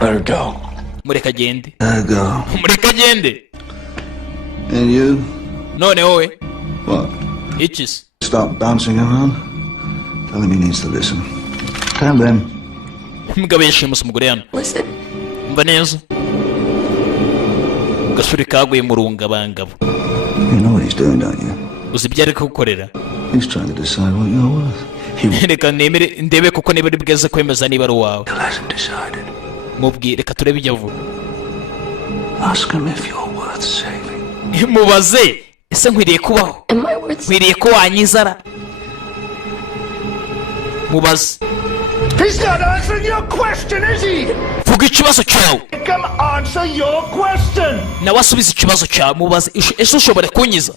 Let her go. Mureka agende. Go. Mureka agende. And you? None wowe. What? Itches. Stop bouncing around. Tell him he needs to listen. Tell them. Mugabo yashimusa umugore hano. Listen. Mva neza. Gasuri kaguye mu rungabangabo. You know what he's doing, don't you? Uzi ibyo ari kugukorera. He's trying to decide what you're worth. Reka nemere ndebe kuko niba ari bweze kwemeza niba ari uwawe. He hasn't decided. Mubwire reka turebe ibyo avuga. Ask him if you're worth saving. Mubaze ese nkwiriye kubaho. Nkwiriye ko wanyizara. Mubaze. He's not answering your question, is he? Vuga ikibazo cyawe. Come answer your question. Nawe asubiza ikibazo cyawe mubaze ese ushobora kunyiza.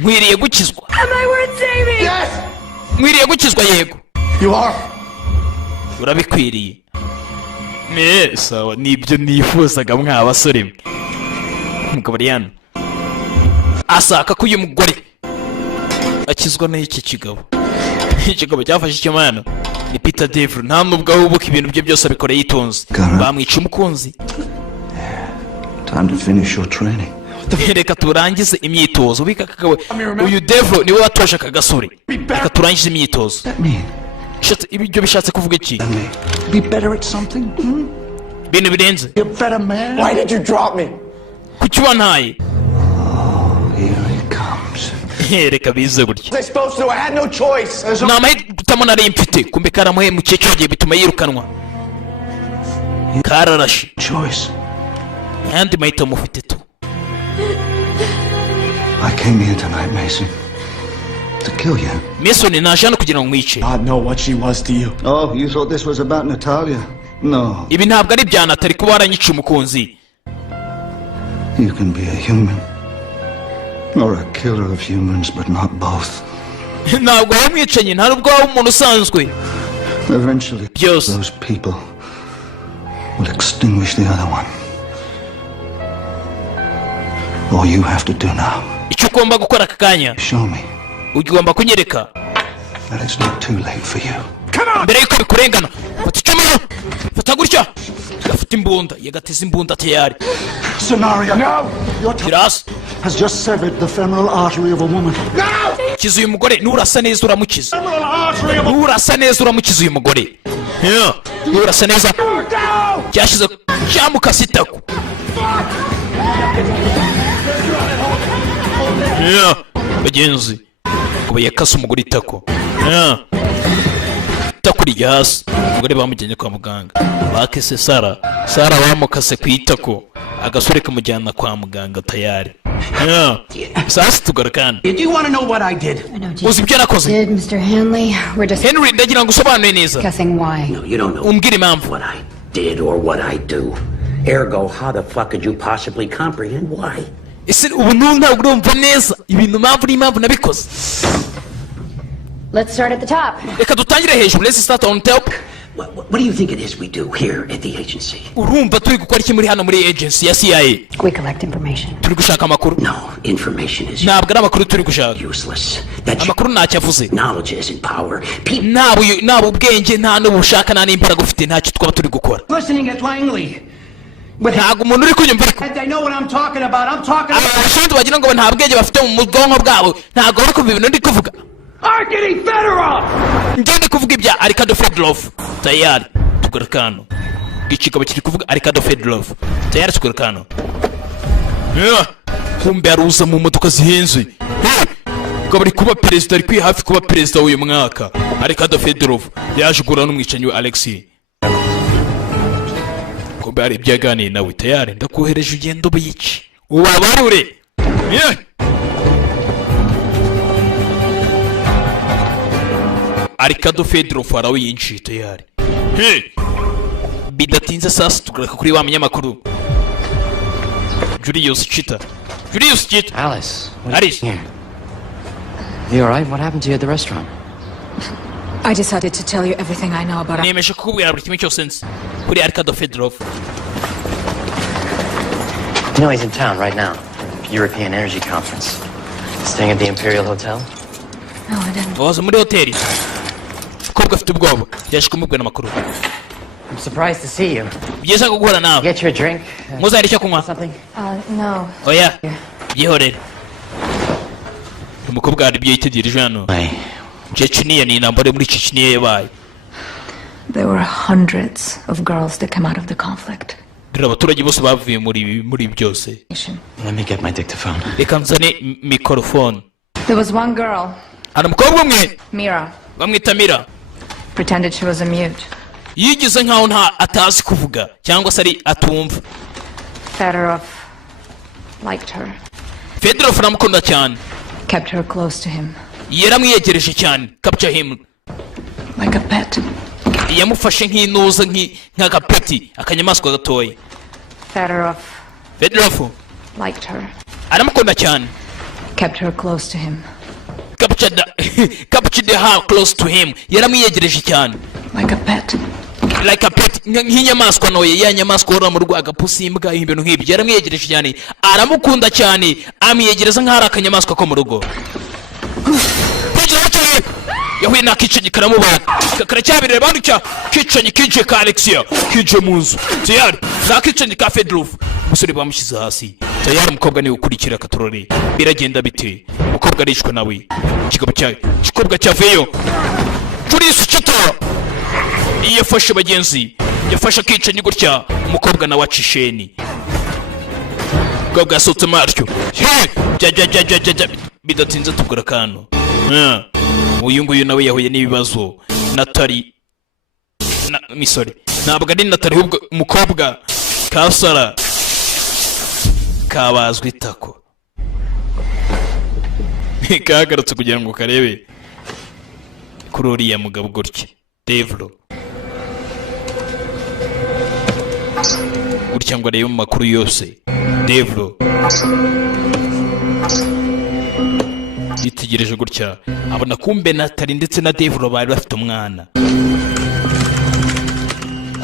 Nkwiriye gukizwa. Am I worth saving? Yes. Nkwiriye gukizwa yego. You are. Urabikwiriye. Sawa nibyo nifuzaga mwa basore mwe. Mugabariano. Asaka ko uyu mugore akizwa n'iki kigabo. Ikigabo cyafashe icyamana. Ni Peter Devil nta nubwo ahubuka ibintu bye byose abikoreye yitonze. Bamwica umukunzi. Time to finish your training. Reka turangize imyitozo bika kagawe uyu Devil niwe watosha kagasore. Reka turangize imyitozo. Ibyo bishatse kuvuga iki? Be better at something? Bintu birenze. You're a better man. Why did you drop me? Kuki wantaye? Here he comes. Reka bize gutya. They supposed to. I had no choice. Namahitamo nari mfite kumbe karamuhe mu cyeco gihe bituma yirukanwa. Kararashe. Choice. Yandi mahitamo ufite tu. I came here tonight, Mason, to kill you. Mason naje hano kugira ngo nkwice. I know what she was to you. Oh, you thought this was about Natalia? No. Ibi ntabwo ari bya Natalia kuba waranyica umukunzi. You can be a human. Or a killer of humans, but not both. Ntabwo wamwicanye nta nubwo waba umuntu usanzwe. Eventually, those people will extinguish the other one. All you have to do now. Icyo ugomba gukora aka kanya. Show me. Ugomba kunyereka. That it's not too late for you. Come on. Mbere yuko bikurengana. Fata icyuma. Fata gutya. Gafite imbunda. Yagateze imbunda tayari. Scenario. No. Your Kiras has just severed the femoral artery of a woman. No. Kiza uyu mugore nurasa neza uramukiza. Femoral artery of a nurasa neza uramukiza uyu mugore. Nurasa neza. Cyashize cyamukase itako. Bagenzi ngo yakase umugore itako. Itako rijya hasi. Umugore bamujyanye kwa muganga. Bakese Sara bamukase ku itako. Agasore kamujyana kwa muganga tayari. Sasa tugarukana. Did you want to know what I did? Uzi ibyo nakoze? Did Mr. Hanley? We're just Henry ndagira ngo usobanure neza. discussing why. No, you don't know Umbwire impamvu. what I did or what I do. Ergo, how the fuck could you possibly comprehend why? Ese ubu ntabwo urumva neza ibintu impamvu n'impamvu nabikoze. Let's start at the top. Reka dutangire hejuru. Let's start on top. What do you think it is we do here at the agency? Urumva turi gukora iki muri hano muri agency ya CIA? We collect information. Turi gushaka amakuru. No, information is ntabwo ari amakuru turi gushaka. useless. Amakuru ntacyo avuze. Knowledge isn't power. Nta ubwenge nta n'ubushaka nta n'imbaraga ufite ntacyo twaba turi gukora. Listening at Langley. Ntabwo umuntu uri kunyumva ariko. They know what I'm talking about. I'm talking about. Abashonje bagira ngo nta bwenge bafite mu bwonko bwabo. Ntabwo bari kumva ibintu ndi kuvuga. Arkady Fedorov. Ngende kuvuga ibya Arkady Fedorov. Tayari tugarukano. Gicikabo kiri kuvuga Arkady Fedorov. Tayari tugarukano. Kumbe aruza mu modoka zihenze. Bari kuba perezida ari hafi kuba perezida w'uyu mwaka. Arkady Fedorov yaje gura n'umwicanyi wa Alexei. Kumbe ari byaganiye nawe tayari ndakohereje ugendo bici. Ubabarure. Arikado Fedorov arawe yinjiye tayari. Bidatinze sasa tugaruka kuri wa munyamakuru Julius Chita. Alice, what is here? You alright? What happened to you at the restaurant? I decided to tell you everything I know about it. Niyemeje kukubwira buri kimwe cyose nzi kuri Arikado Fedorov. You know he's in town right now. European Energy Conference. Staying at the Imperial Hotel? No, I didn't. Waza muri hoteli. Kobwa afite ubwoba. Yaje kumubwira amakuru. I'm surprised to see you. Byiza guhura nawe. Get your drink. Muzari icyo kunywa. No. Oya. Byihorere. Umukobwa ari byo yitegereje hano. Chechnya ni intambara muri Chechnya yabaye. There were hundreds of girls that came out of the conflict. Abaturage bose bavuye muri byose. Let me get my dictaphone. Reka nzane microphone. There was one girl. Hari umukobwa umwe. Mira. Bamwita Mira. Pretended she was a mute. Yigize nkaho nta atazi kuvuga cyangwa se ari atumva. Fedorov liked her. Fedorov aramukunda cyane. Kept her close to him. Yaramwiyegereje cyane. Capture him. Like a pet. Yamufashe nk'inuza nk'agapeti akanyamaswa gatoya. Fedorov liked her. Aramukunda cyane. Kept her close to him. Captured her close to him. Yaramwiyegereje cyane. Like a pet. Like a pet, nk'inyamaswa ntoya, ya nyamaswa ora mu rugo agapusi imbwa ibintu nk'ibyo. Yaramwiyegereje cyane. Aramukunda cyane. Amwiyegereza nk'ari akanyamaswa ko mu rugo. Yahuye na kitchen karamubaga. Karacyabirira banducya kitchen kije ka Alexia. Kije munzu. Tayari. Na kitchen ka Fedorov. Umusore bamushyize hasi. Tayari umukobwa ni ukurikira katorore. Biragenda bite. Umukobwa arishwe nawe. Kikobwa cyaveyo. Julius Chita. Yafashe bagenzi. Yafashe kitchen gutya. Umukobwa na wacisheni. Gabwa sotse maryo. Bidatinze tugura kano. Uyu nguyu nawe yahuye n'ibibazo. Natari misore. Ntabwo ari Natari ahubwo umukobwa Kasara kabazwe itako. Kagarutse kugira ngo karebe kuri uriya mugabo gutya. Devlo. Gutya ngo arebe mu makuru yose. Devlo. Yitegereje gutya abona kumbe Natari ndetse na Devlo bari bafite umwana.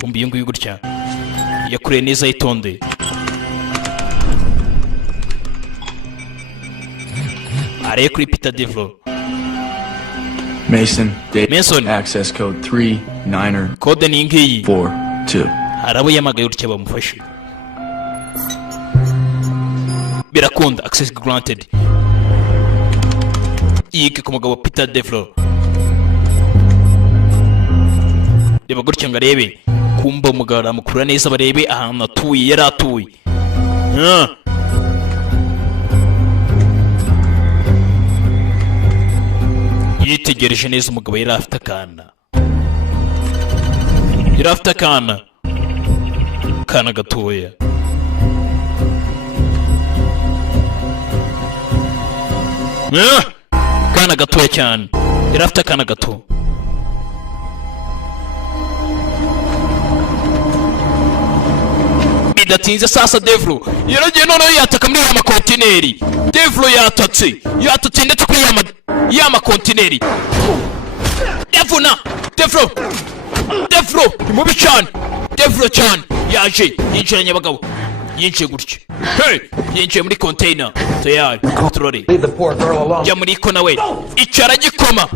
Kumbe iyo nguyu gutya yakuriye neza yitonde. Areye kuri Peter Devlo. Mason, Mason. Access code 39er. Code ni ngiyi. 42. Arabo yamagaye gutya bamufashe. Birakunda access granted. Yike ku mugabo Peter Devlo. Reba gutya ngo arebe kumba umugabo aramukura neza barebe ahantu atuye yari atuye. Yitegereje neza umugabo yari afite akana. Yari afite akana. Kana gatoya. Kana gatoya cyane. Yari afite akana gato. Bidatinze sasa Devlo yaragiye noneho yataka muri ya makontineri. Devlo yatatse ndetse kuri ya makontineri. Devlo mubi cyane. Devlo cyane yaje yinjiranye abagabo. Yinjiye gutya. Yinjiye muri container. Tayari. Controle. Leave the poor girl alone. Jya muri ko nawe. Icara gikoma.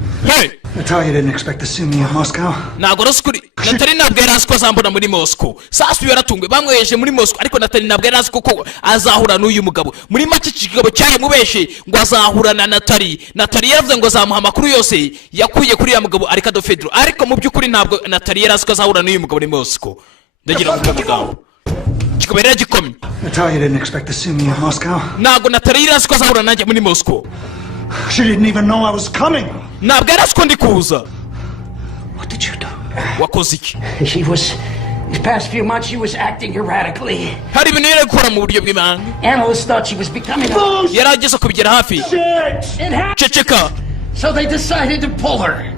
Natalia didn't expect to see me in Moscow. Ntabwo raskuri. Natali ntabwo yari azi ko azambona muri Moscow. Sasa yaratungwe bamweje muri Moscow ariko Natali ntabwo yari azi ko azahura n'uyu mugabo. Muri make kigabo cyaye mubeshe ngo azahura na Natali. Natali yaravuze ngo azamuha amakuru yose yakuye kuri ya mugabo Arikado Fedorov. Ariko mu by'ukuri ntabwo Natali yari azi ko azahura n'uyu mugabo muri Moscow. Ndagira ngo mugabo. Kikobera gikomye. Natalia didn't expect to see me in Moscow. Ntabwo Natali yari azi ko azahura nanjye muri Moscow. She didn't even know I was coming. Ntabwo yari azi ko ndi kuza. What did you do? Wakoze iki? These past few months, she was acting erratically. Hari ibintu yari gukora mu buryo bw'ibanga. Analysts thought she was becoming a... Yari ageze kubigera hafi. Shit! Ceceka. So they decided to pull her.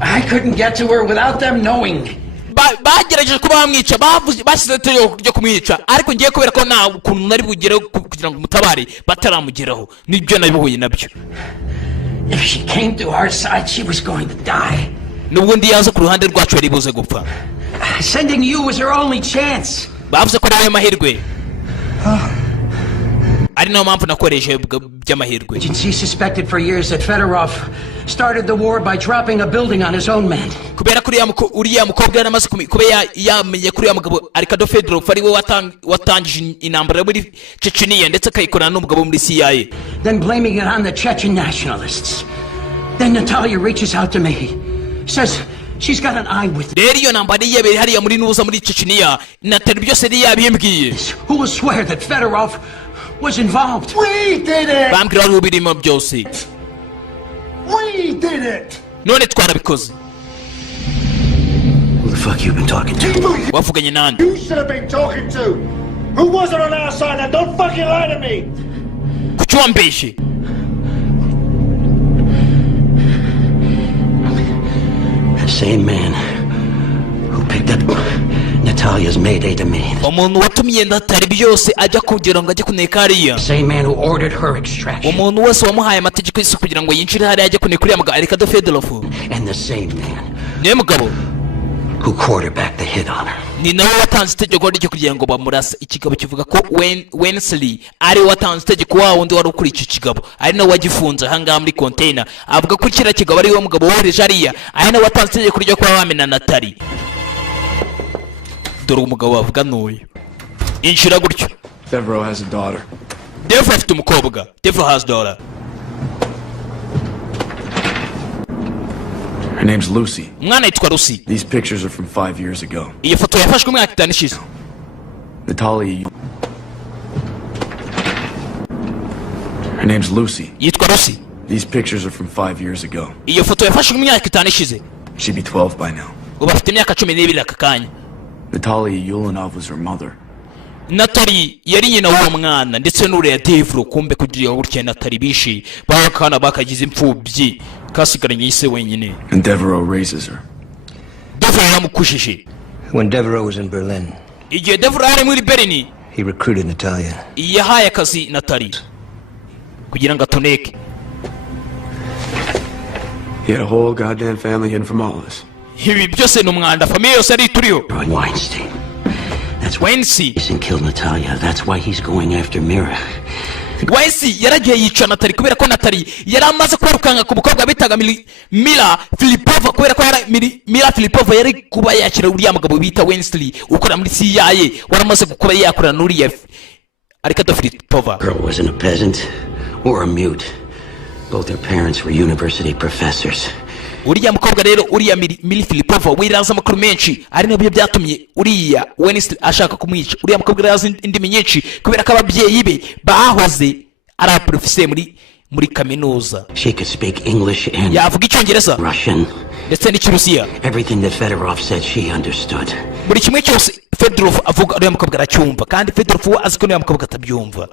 I couldn't get to her without them knowing. bagerageje kuba bamwica bashyize itegeko ryo kumwica ariko ngiye kubera ko nta kuntu nari bugere kugira ngo umutabare bataramugeraho nibyo nabihuye nabyo. If she came to our side, she was going to die. N'ubundi yaza ku ruhande rwacu yari buze gupfa. Sending you was her only chance. Bavuze ko nawe mahirwe. Ari nayo mpamvu nakoresheje by'amahirwe. She suspected for years that Fedorov started the war by dropping a building on his own men. Kubera kuri uriya mukobwa yaramaze kuba yamenye kuri ya mugabo Arkady Fedorov ari we watangije intambara muri Chechnya ndetse akayikorana n'umugabo muri CIA. Then blaming it on the Chechen nationalists. Then Natalia reaches out to me. Says she's got an eye with it. Rero iyo ntambara yabere hariya muri Nuza muri Chechnya Natalia byose yari yabimbwiye. Who will swear that Fedorov was involved? We did it! Bambwira wari ubirimo byose. We did it! None twarabikoze. Who the fuck you been talking to? Wavuganye nande? You should have been talking to. Who wasn't on our side and don't fucking lie to me! Kuki wambeshe? The same man who picked up Natalia's mayday demand. Umuntu watumye Natalia byose ajya kugira ngo ajye kuneka hariya. Same man who ordered her extraction. Umuntu wese wamuhaye amategeko y'isi kugira ngo yinjire hariya ajye kuneka uriya mugabo Arkady Fedorov. And the same man niwe mugabo who quarterbacked the hit on her. Ni nawe watanze itegeko ryo kugira ngo bamurase. Ikigabo kivuga ko Wensley ari watanze itegeko wa wundi wari ukuri iki kigabo ari nawe wagifunze ahangaha muri container. Avuga ko kira kigabo ari we mugabo wohereje hariya ari nawe watanze itegeko ryo kuba wamena Natalia. Dore umugabo wavuga n'uyu inshira gutyo. Devereaux has a daughter. Devereaux afite umukobwa. Devereaux has a daughter. Her name's Lucy. Umwana yitwa Lucy. These pictures are from 5 years ago. Iyo foto yafashwe umwaka 5 ishize. Natalia. Her name's Lucy. Yitwa Lucy. These pictures are from 5 years ago. Iyo foto yafashwe umwaka 5 ishize. She'd be 12 by now. Ubu afite imyaka 12 aka kanya. Natalia Yulanov was her mother. Natalia yari nyina w'uwo mwana ndetse n'uriya Devereaux. Kumbe kugira gutya Natalia bishi bakana bakagize imfubyi kasigaranye ise wenyine. And Devereaux raises her. Devereaux yamukujije. When Devereaux was in Berlin, igihe Devereaux ari muri Berlin, he recruited Natalia. yahaye akazi Natalia kugira ngo atoneke. He had a whole goddamn family hidden from all of us. Ibi byose n'umwanda famille yose ari turiyo. Weinstein. That's Weinstein. He killed Natalia. That's why he's going after Mira. Weinstein yaragiye yica Natalia kubera ko Natalia yari amaze kwirukanga ku mukobwa bitaga Mira Filipova kubera ko Mira Filipova yari kuba yakira uriya mugabo bita Weinstein ukora muri CIA waramaze kuba yakora n'uriya Arkady Filipova. Girl wasn't a peasant or a mute. Both their parents were university professors. Uriya mukobwa rero uriya Mira Filipova wiraza amakuru menshi ari nabyo byatumye uriya Weinstein ashaka kumwica. Uriya mukobwa yazi indimi nyinshi kubera ko ababyeyi be bahoze ari professeur muri kaminuza. She could speak English and yavuga icyongereza, Russian, ndetse n'ikirusiya. Everything that Fedorov said she understood. Buri kimwe cyose Fedorov avuga uriya mukobwa aracyumva kandi Fedorov azi ko uriya mukobwa atabyumva.